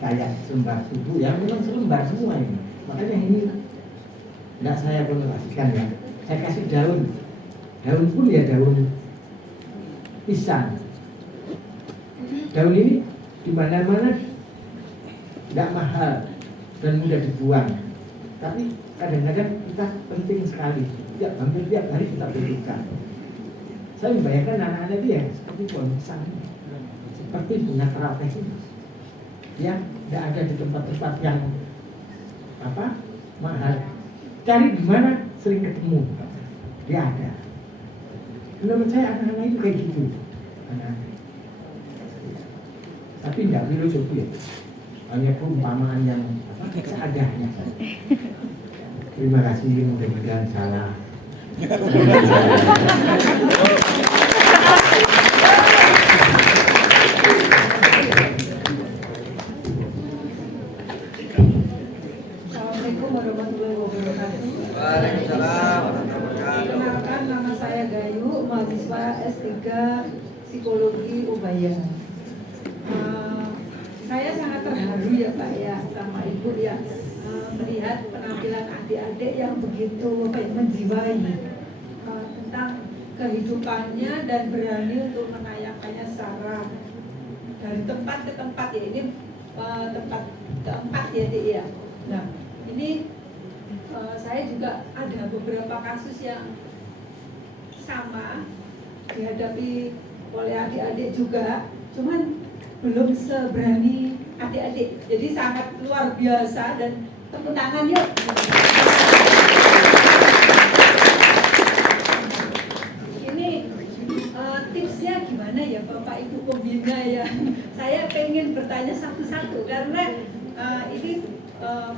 kayak selembar tubuh, ya memang selembar semua ini. Makanya ini tidak saya konotasikan ya. Saya kasih daun pun ya daun pisang. Daun ini di mana-mana tidak mahal dan mudah dibuang. Tapi kadang-kadang kita penting sekali. Hampir tiap hari kita butuhkan. Saya membayangkan anak-anak dia seperti pohon pisang, seperti bunga teratai ini. Ya, tidak ada di tempat-tempat yang mahal. Cari di mana sering ketemu, dia ada. Menurut saya anak-anak itu kayak gitu. Anak-anak. Tapi tidak filosofi ya. Hanya perumpamaan yang seadanya. Terima kasih, mudah-mudahan salah. Assalamualaikum warahmatullahi wabarakatuh. Waalaikumsalam warahmatullahi wabarakatuh. Perkenalkan, nama saya Gayu, mahasiswa S3 Psikologi Ubaya. Saya sangat terharu ya Pak ya sama Ibu ya, melihat penampilan adik-adik yang begitu menjiwai tentang kehidupannya dan berani untuk menayangkannya secara dari tempat ke tempat ya. Ini tempat keempat ya Dik ya. Nah ini saya juga ada beberapa kasus yang sama dihadapi oleh adik-adik juga, cuman belum seberani adik-adik. Jadi sangat luar biasa dan tepuk tangan yuk. Ini tipsnya gimana ya Bapak Ibu pembina ya? Saya pengen bertanya satu-satu karena ini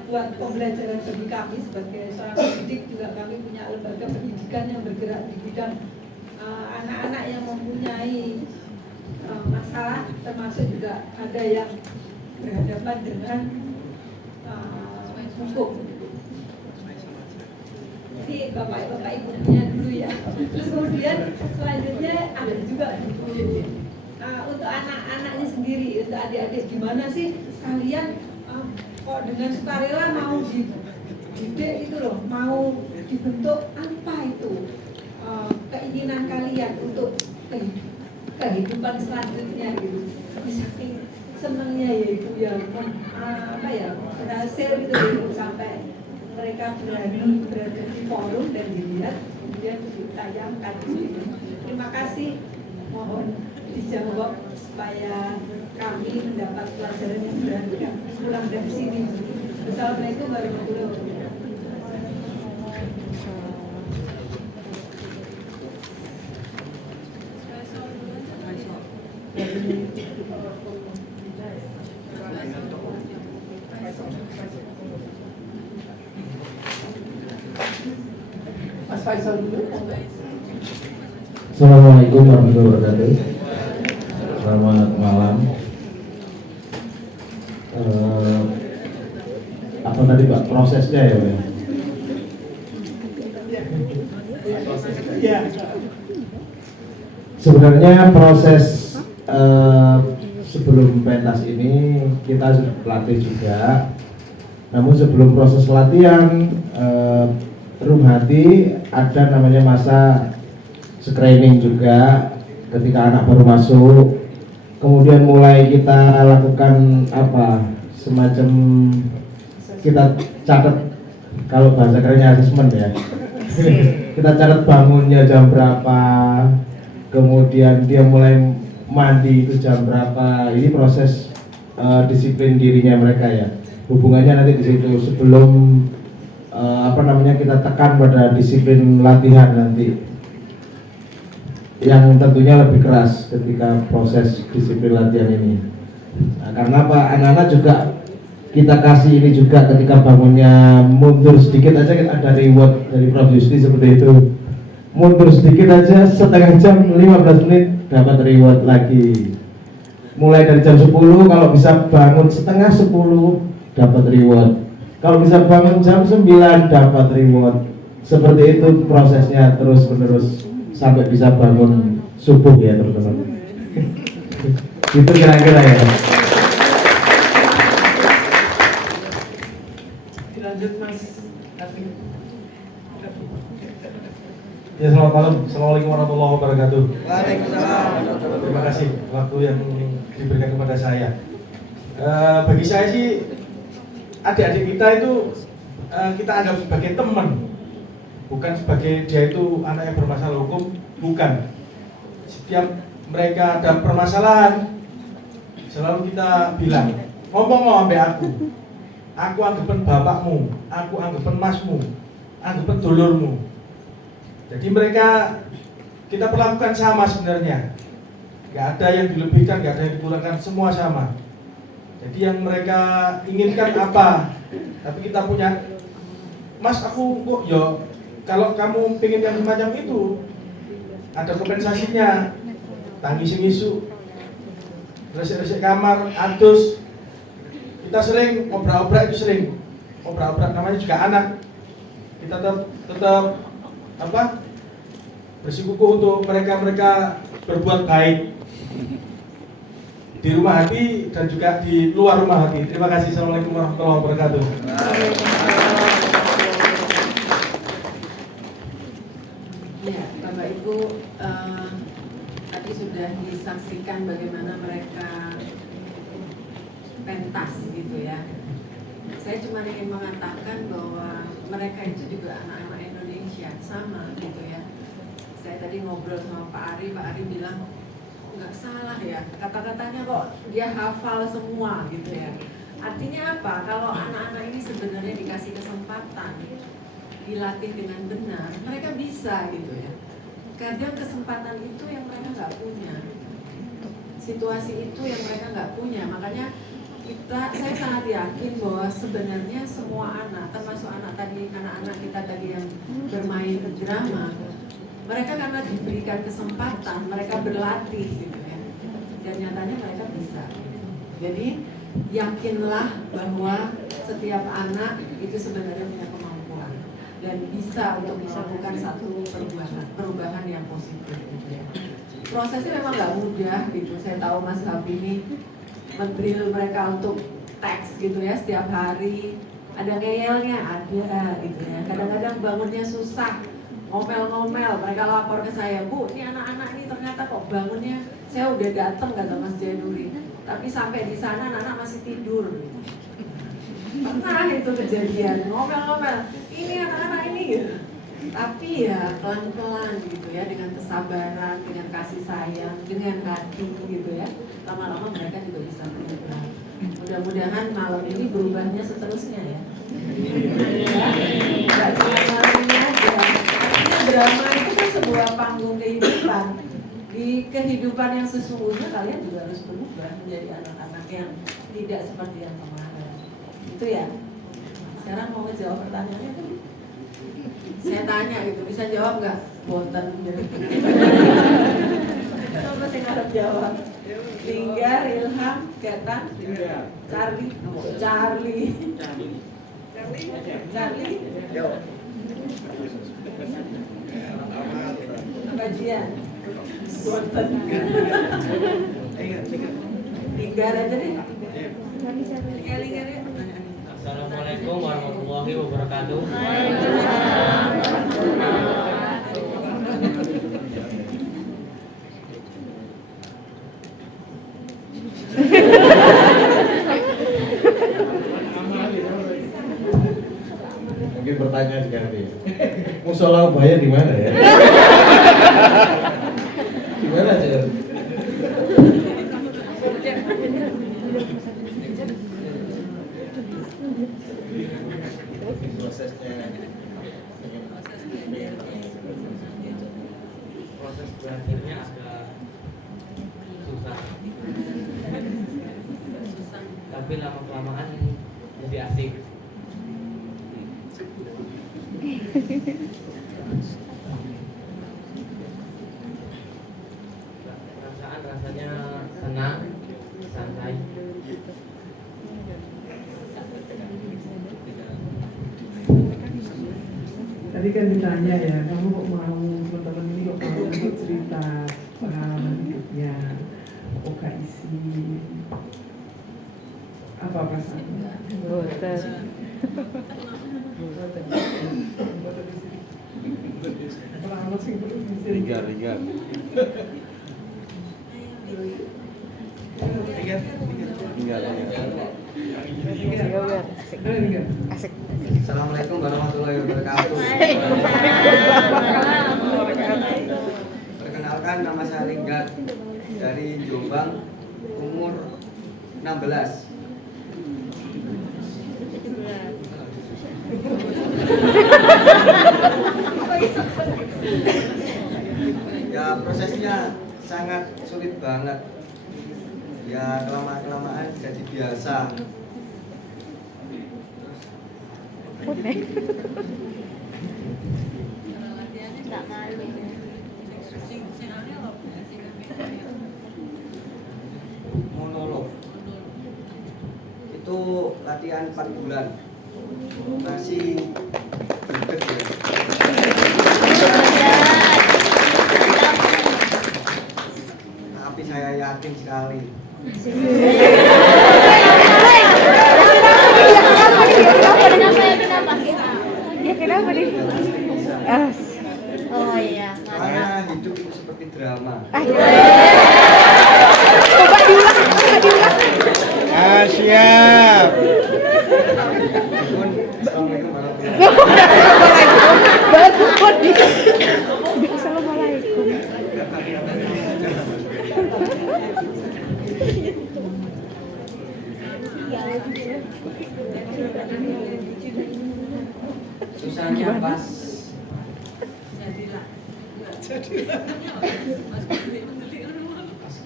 buat pembelajaran bagi kami sebagai seorang pendidik, juga kami punya lembaga pendidikan yang bergerak di bidang anak-anak yang mempunyai masalah, termasuk juga ada yang berhadapan dengan hukum. Jadi bapak-bapak ibunya dulu ya. Terus kemudian selanjutnya ada juga untuk anak-anaknya sendiri, untuk adik-adik, gimana sih kalian kok dengan sukarela mau dididik itu loh, mau dibentuk apa itu keinginan kalian untuk kehidupan selanjutnya gitu. Saking senangnya ya Ibu ya, berhasil gitu Ibu, sampai mereka berani berada di forum dan dilihat kemudian ditayangkan gitu. Terima kasih, mohon dijawab supaya kami mendapat pelajaran yang berharga pulang dari sini. Assalamualaikum warahmatullahi wabarakatuh. Mas Faisal dulu. Assalamualaikum warahmatullahi wabarakatuh. Selamat malam. Apa tadi Pak prosesnya ya Pak? Sebenarnya proses sebelum pentas ini kita sudah pelatih juga. Namun sebelum proses latihan Room Hati ada namanya masa screening juga ketika anak baru masuk. Kemudian mulai kita lakukan semacam kita catat, kalau bahasa kerennya asesmen ya. Kita catat bangunnya jam berapa, kemudian dia mulai mandi itu jam berapa. Ini proses disiplin dirinya mereka ya. Hubungannya nanti di situ sebelum kita tekan pada disiplin latihan nanti, yang tentunya lebih keras ketika proses disiplin latihan ini. Nah, karena anak-anak juga kita kasih ini juga ketika bangunnya mundur sedikit aja kan ada reward dari Prof Yusti seperti itu. Mundur sedikit aja setengah jam 15 menit dapat reward lagi. Mulai dari jam 10 kalau bisa bangun setengah 10 dapat reward. Kalau bisa bangun jam 9 dapat reward. Seperti itu prosesnya terus menerus sampai bisa bangun subuh ya teman-teman. Itu kira-kira ya. Dilanjut Mas David. Ya, selamat malam. Assalamualaikum warahmatullahi wabarakatuh. Waalaikumsalam. Terima kasih waktu yang diberikan kepada saya. Bagi saya sih adik-adik kita itu kita anggap sebagai teman, bukan sebagai dia itu anak yang bermasalah hukum, bukan. Setiap mereka ada permasalahan, selalu kita bilang, ngomong sampai aku anggapan bapakmu, aku anggapan masmu, anggapan dulurmu. Jadi mereka kita perlakukan sama sebenarnya, nggak ada yang dilebihkan, nggak ada yang dikurangkan, semua sama. Jadi yang mereka inginkan apa, tapi kita punya, Mas aku kok yo, kalau kamu pengen yang semacam itu, ada kompensasinya, tangis isu, resik-resik kamar, adus, kita sering obrak-obrak itu sering, obrak-obrak namanya juga anak, kita tetap apa bersikukuh untuk mereka berbuat baik di rumah hati dan juga di luar rumah hati. Terima kasih. Assalamualaikum warahmatullahi wabarakatuh. Ya, Bapak Ibu, tadi sudah disaksikan bagaimana mereka pentas gitu ya. Saya cuma ingin mengatakan bahwa mereka itu juga anak-anak Indonesia, sama gitu ya. Saya tadi ngobrol sama Pak Ari bilang, nggak salah ya, kata-katanya kok dia hafal semua gitu ya. Artinya apa? Kalau anak-anak ini sebenarnya dikasih kesempatan, dilatih dengan benar, mereka bisa gitu ya. Kadang kesempatan itu yang mereka nggak punya, situasi itu yang mereka nggak punya. Makanya saya sangat yakin bahwa sebenarnya semua anak, termasuk anak-anak kita tadi yang bermain drama, mereka karena diberikan kesempatan, mereka berlatih gitu ya, dan nyatanya mereka bisa. Jadi yakinlah bahwa setiap anak itu sebenarnya punya kemampuan dan bisa untuk melakukan satu perubahan yang positif gitu ya. Prosesnya memang nggak mudah gitu. Saya tahu Mas Hafi ini mendrill mereka untuk teks gitu ya setiap hari. Ada ngeyelnya, ada gitu ya. Kadang-kadang bangunnya susah, ngomel-ngomel, mereka lapor ke saya, Bu, ini anak-anak ini ternyata kok bangunnya, saya udah datang kata Mas Jainuri, tapi sampai di sana anak-anak masih tidur. Pernah itu kejadian, ngomel-ngomel, ini anak-anak ini gitu. Tapi ya pelan-pelan gitu ya, dengan kesabaran, dengan kasih sayang, dengan hati gitu ya, lama-lama mereka juga bisa berubah. Mudah-mudahan malam ini berubahnya seterusnya ya. Nggak cuma malam ini aja. Drama itu kan sebuah panggung kehidupan. Di kehidupan yang sesungguhnya kalian juga harus berubah menjadi anak-anak yang tidak seperti yang kemarin. Itu ya. Sekarang mau ngejawab pertanyaannya kan? Saya tanya gitu, bisa jawab nggak? Boten. Coba saya harap jawab. Linggar, Ilham, Ketan, Charlie. Kajian. Boten. Linggar aja deh. Linggar ya. Assalamualaikum warahmatullahi wabarakatuh. Mungkin pertanyaan ganti. Musola Ubaya di mana ya? Di mana aja? Proses belajarnya agak susah, tapi lama kelamaan Rasanya tenang, santai. Tadi kan ditanya ya, kamu kok mau, teman-teman ini kok mau untuk cerita pengalaman hidupnya, kok gak isi apa pasannya? Tinggal. Asik. Assalamualaikum warahmatullahi wabarakatuh. Perkenalkan, nama saya Linggat dari Jombang, umur 16. Ya, prosesnya sangat sulit banget. Ya, kelamaan jadi biasa. Monolog itu latihan 4 bulan, masih deket ya. Tapi saya yakin sekali. Kenapa nih? Oh iya. Karena hidup itu seperti drama. Coba diulang. Siap. Assalamualaikum. Susahnya pas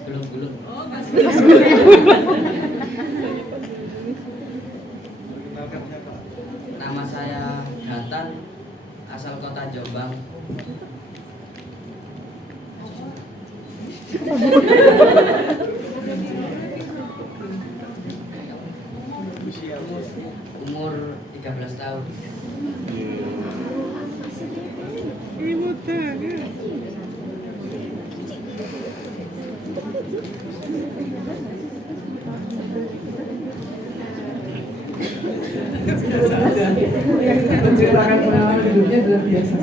Belum. Nama saya Gatan, asal kota Jombang. Umur 13 tahun. Menceritakan pengalaman hidupnya adalah biasa.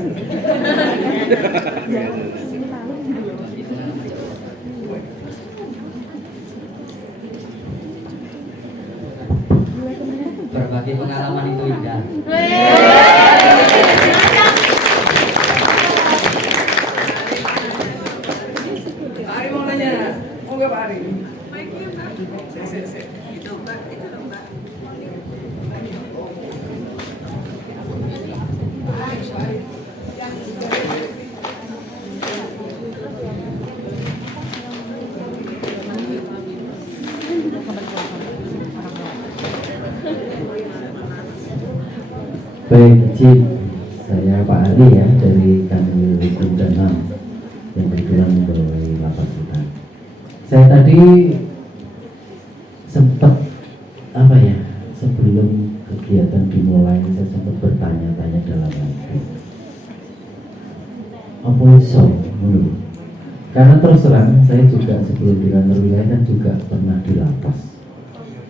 Berbagi pengalaman itu indah. Pak Ari mau nanya, mau nggak Pak Ari? Itu Mbak, itu dong Mbak. Baik, izin saya Pak Ari ya dari Kanwil Hukum dan HAM yang kebetulan membawai lapas kita. Saya tadi sempat sebelum kegiatan dimulai saya sempat bertanya-tanya dalam hati. Apa iso ngono? Karena terus terang saya juga sebelum di kantor wilayah kan juga pernah di lapas,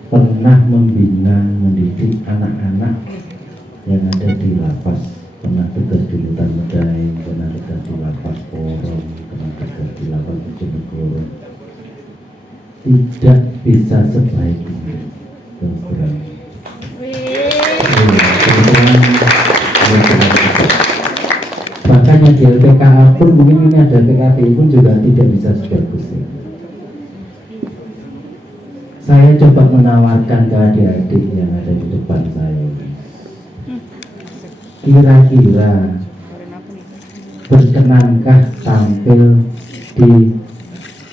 pernah membina mendidik anak-anak yang ada di lapas, pernah tugas di Lutan Medaeng, pernah tugas di lapas Porong, pernah tugas di lapas Bojonegoro. Tidak bisa sebaik ini, terus terang. Bahkan yang di LPKA pun mungkin ini ada PKPI pun juga tidak bisa sebagus ini. Saya coba menawarkan ke adik-adik yang ada di depan saya. Kira-kira berkenankah tampil di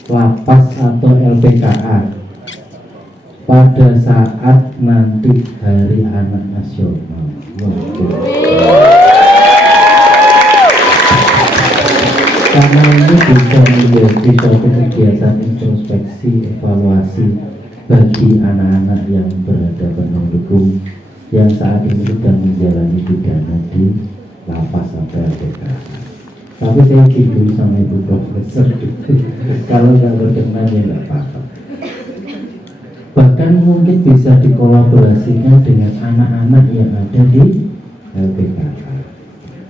lapas atau LPKA pada saat nanti Hari Anak Nasional? karena ini bisa menjadi suatu kegiatan introspeksi evaluasi bagi anak-anak yang berhadapan dengan hukum yang saat ini sedang menjalani pidana di lapas atau LPK. Tapi saya dulu sama Ibu Profesor kalau nggak berkenan ya nggak apa-apa. Bahkan mungkin bisa dikolaborasikan dengan anak-anak yang ada di LPK.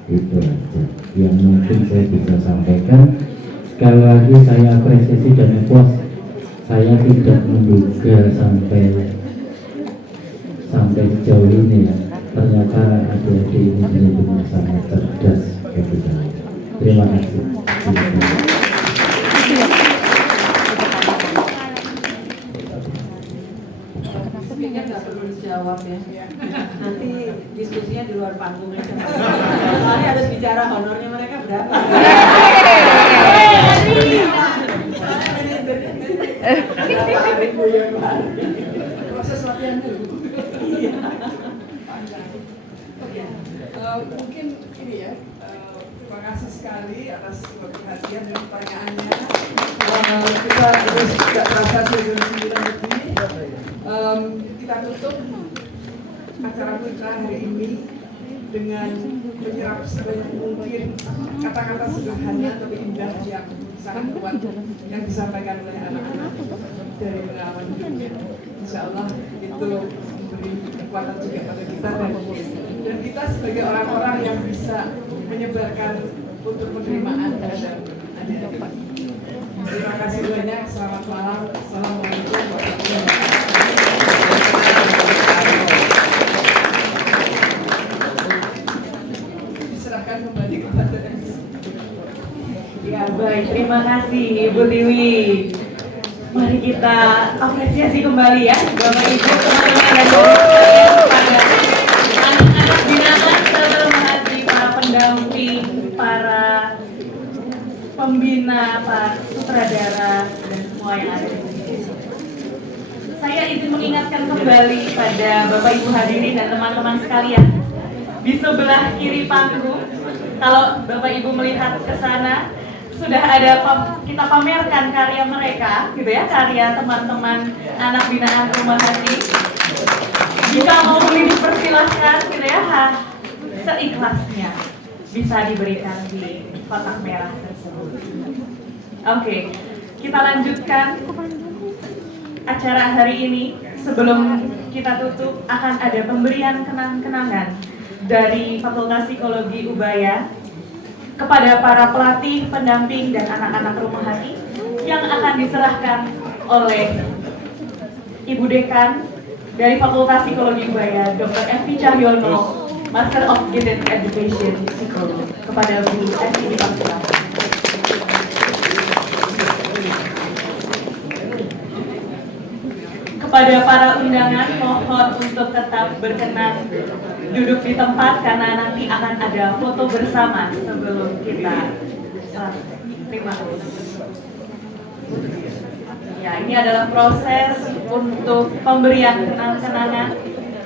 Itu aja yang mungkin saya bisa sampaikan. Sekali lagi saya apresiasi dan puas. Saya tidak menduga sampai sejauh ini ya. Ternyata adik-adik ini benar-benar sangat cerdas bagi saya. Terima kasih. Mungkin nggak perlu dijawab ya. Nanti diskusinya di luar panggung aja. Soalnya harus bicara honornya mereka berapa. Proses latihan dulu. Mungkin ini ya, terima kasih sekali atas perhatian dan pertanyaannya. Kita terus tidak terasa sudah 9 lebih. Kita tutup acara kita hari ini dengan menyerap sebanyak mungkin kata-kata sederhana tapi indah yang sangat kuat yang disampaikan oleh anak-anak dari pengalaman hidupnya. Insya Allah itu memberi kekuatan juga pada kita dan kita sebagai orang-orang yang bisa menyebarkan untuk penerimaan terhadap adik-adik. Terima kasih banyak. Selamat malam. Assalamualaikum warahmatullahi wabarakatuh. Diserahkan kembali kepada MC. Ya baik, terima kasih Ibu Tiwi. Mari kita apresiasi kembali ya Bapak Ibu, teman-teman dan kepada anak-anak binaan, terhormati para pendamping, para pembina, para sutradara dan semua yang ada di sini. Saya izin mengingatkan kembali pada Bapak Ibu hadirin dan teman-teman sekalian di sebelah kiri panggung. Kalau Bapak Ibu melihat ke sana, sudah ada kita pamerkan karya mereka, gitu ya, karya teman-teman anak binaan Rumah Hati. Jika mau beli dipersilahkan, gitu ya, seikhlasnya bisa diberikan di kotak merah tersebut. Oke, kita lanjutkan acara hari ini. Sebelum kita tutup, akan ada pemberian kenang-kenangan dari Fakultas Psikologi Ubaya kepada para pelatih, pendamping, dan anak-anak Rumah Hati yang akan diserahkan oleh Ibu Dekan dari Fakultas Psikologi Ubaya, Dr. Evi Cahyono, Master of Gifted Education Psikologi, kepada Bu Evi dipersilakan. Kepada para undangan, mohon untuk tetap berkenan duduk di tempat karena nanti akan ada foto bersama sebelum kita terima kasih. Ya, ini adalah proses untuk pemberian kenang-kenangan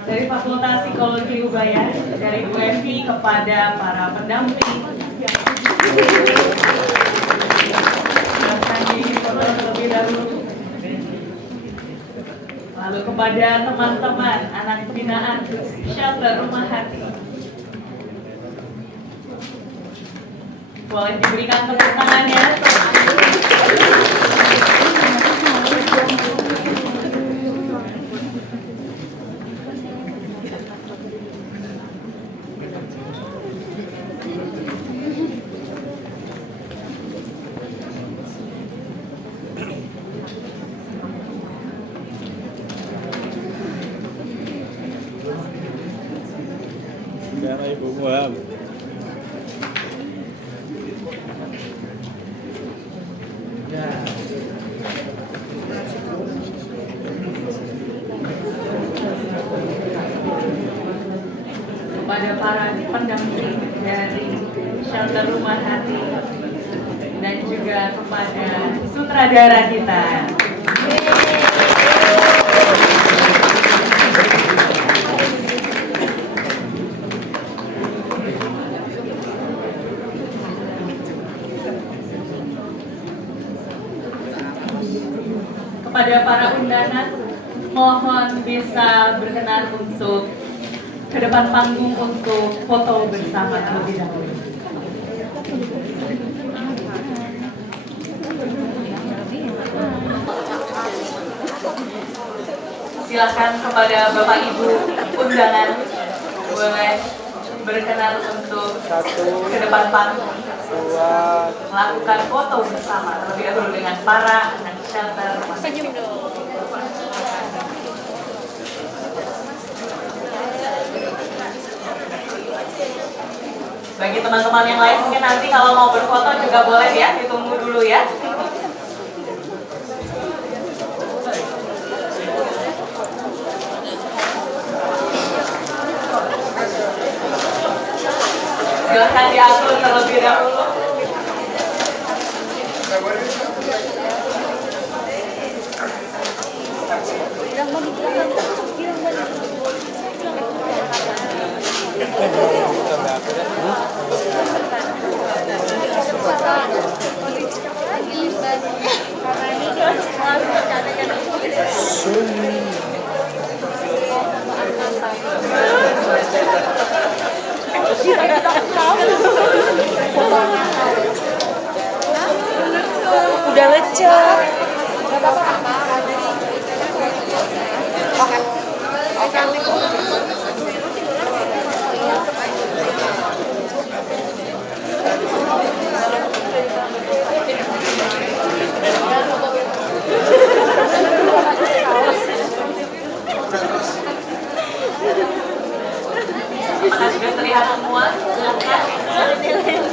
dari Fakultas Psikologi Ubaya dari Bu Evi kepada para pendamping. Silakan difoto terlebih dahulu. Lalu kepada teman-teman anak binaan shelter Rumah Hati, boleh diberikan tepuk tangannya. Karena Ibu Muam. Kepada para pendamping dari shelter Rumah Hati dan juga kepada sutradara kita. kepada para undangan, mohon bisa berkenan untuk ke depan panggung untuk foto bersama terlebih dahulu. Silakan kepada Bapak Ibu undangan boleh berkenan untuk ke depan panggung melakukan foto bersama terlebih dahulu dengan para anak shelter. Senyum dong. Bagi teman-teman yang lain mungkin nanti kalau mau berfoto juga boleh ya, ditunggu dulu ya. Silahkan diatur terlebih dahulu. Udah lecet. Gak apa-apa. Oke. Apakah sudah terlihat semua? Silakan.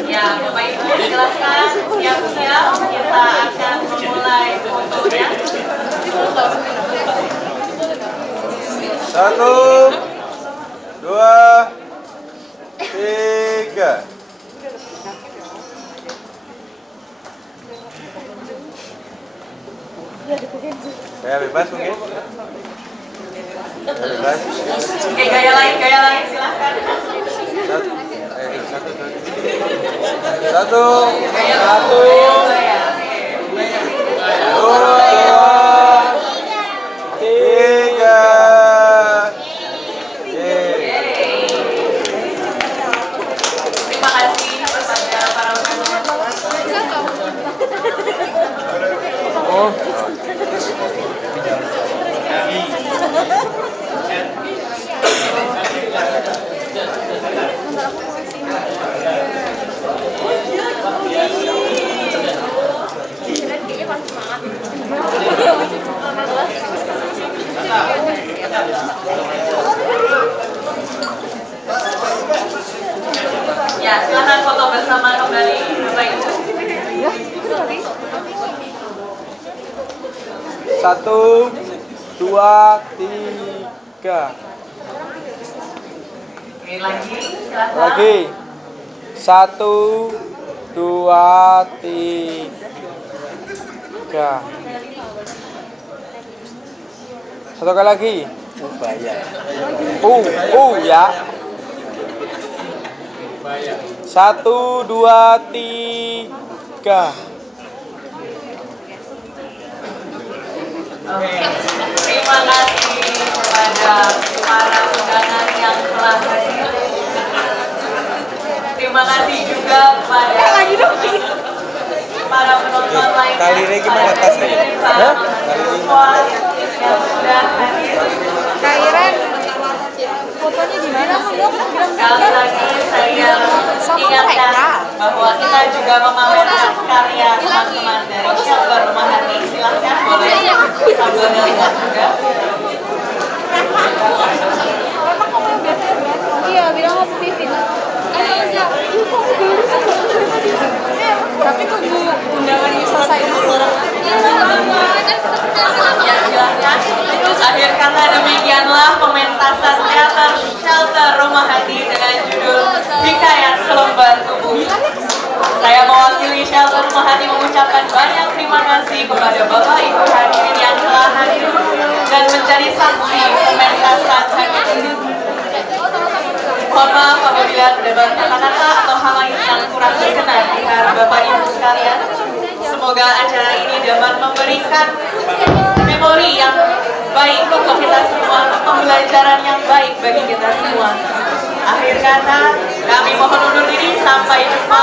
Ya, Bapak Ibu silakan siap-siap, kita akan memulai fotonya. 1, 2, 3. Kayak bebas mungkin. Bebas. Oke, gaya lain silakan. Satu, dua, tiga. Terima kasih kepada para undangan. Ya, silakan foto bersama kembali, Bapak Ibu. 1, 2, 3. Ini lagi, silakan. Lagi. 1, 2, 3. Satu kali lagi. Ya. 1, 2, 3. Oke, terima kasih kepada para undangan yang telah hadir. Terima kasih juga kepada para penonton lainnya. Kali ini gimana tasnya? Semua yang sudah hadir. Kairan, fotonya di mana, Dok? Sekali lagi saya ingatkan bahwa kita juga memamerkan karya teman-teman dari Shelter Rumah Hati. Silahkan boleh sambil melihat juga. Iya, bilang aku pipin. Tapi tunggu undangannya selesai dulu. Ya, silahkan. Akhirkanlah demikianlah pementasan teater Shelter Rumah Hati dengan judul Hikayat Selembar Tubuh. Saya mewakili Shelter Rumah Hati mengucapkan banyak terima kasih kepada Bapak Ibu hadirin yang telah hadir dan menjadi saksi pementasan hari ini. Mohon maaf apabila terdapat kata-kata atau hal lain yang kurang berkenan di hati Bapak Ibu sekalian. Semoga acara ini dapat memberikan memori yang baik untuk kita semua, pembelajaran yang baik bagi kita semua. Akhir kata, kami mohon undur diri, sampai jumpa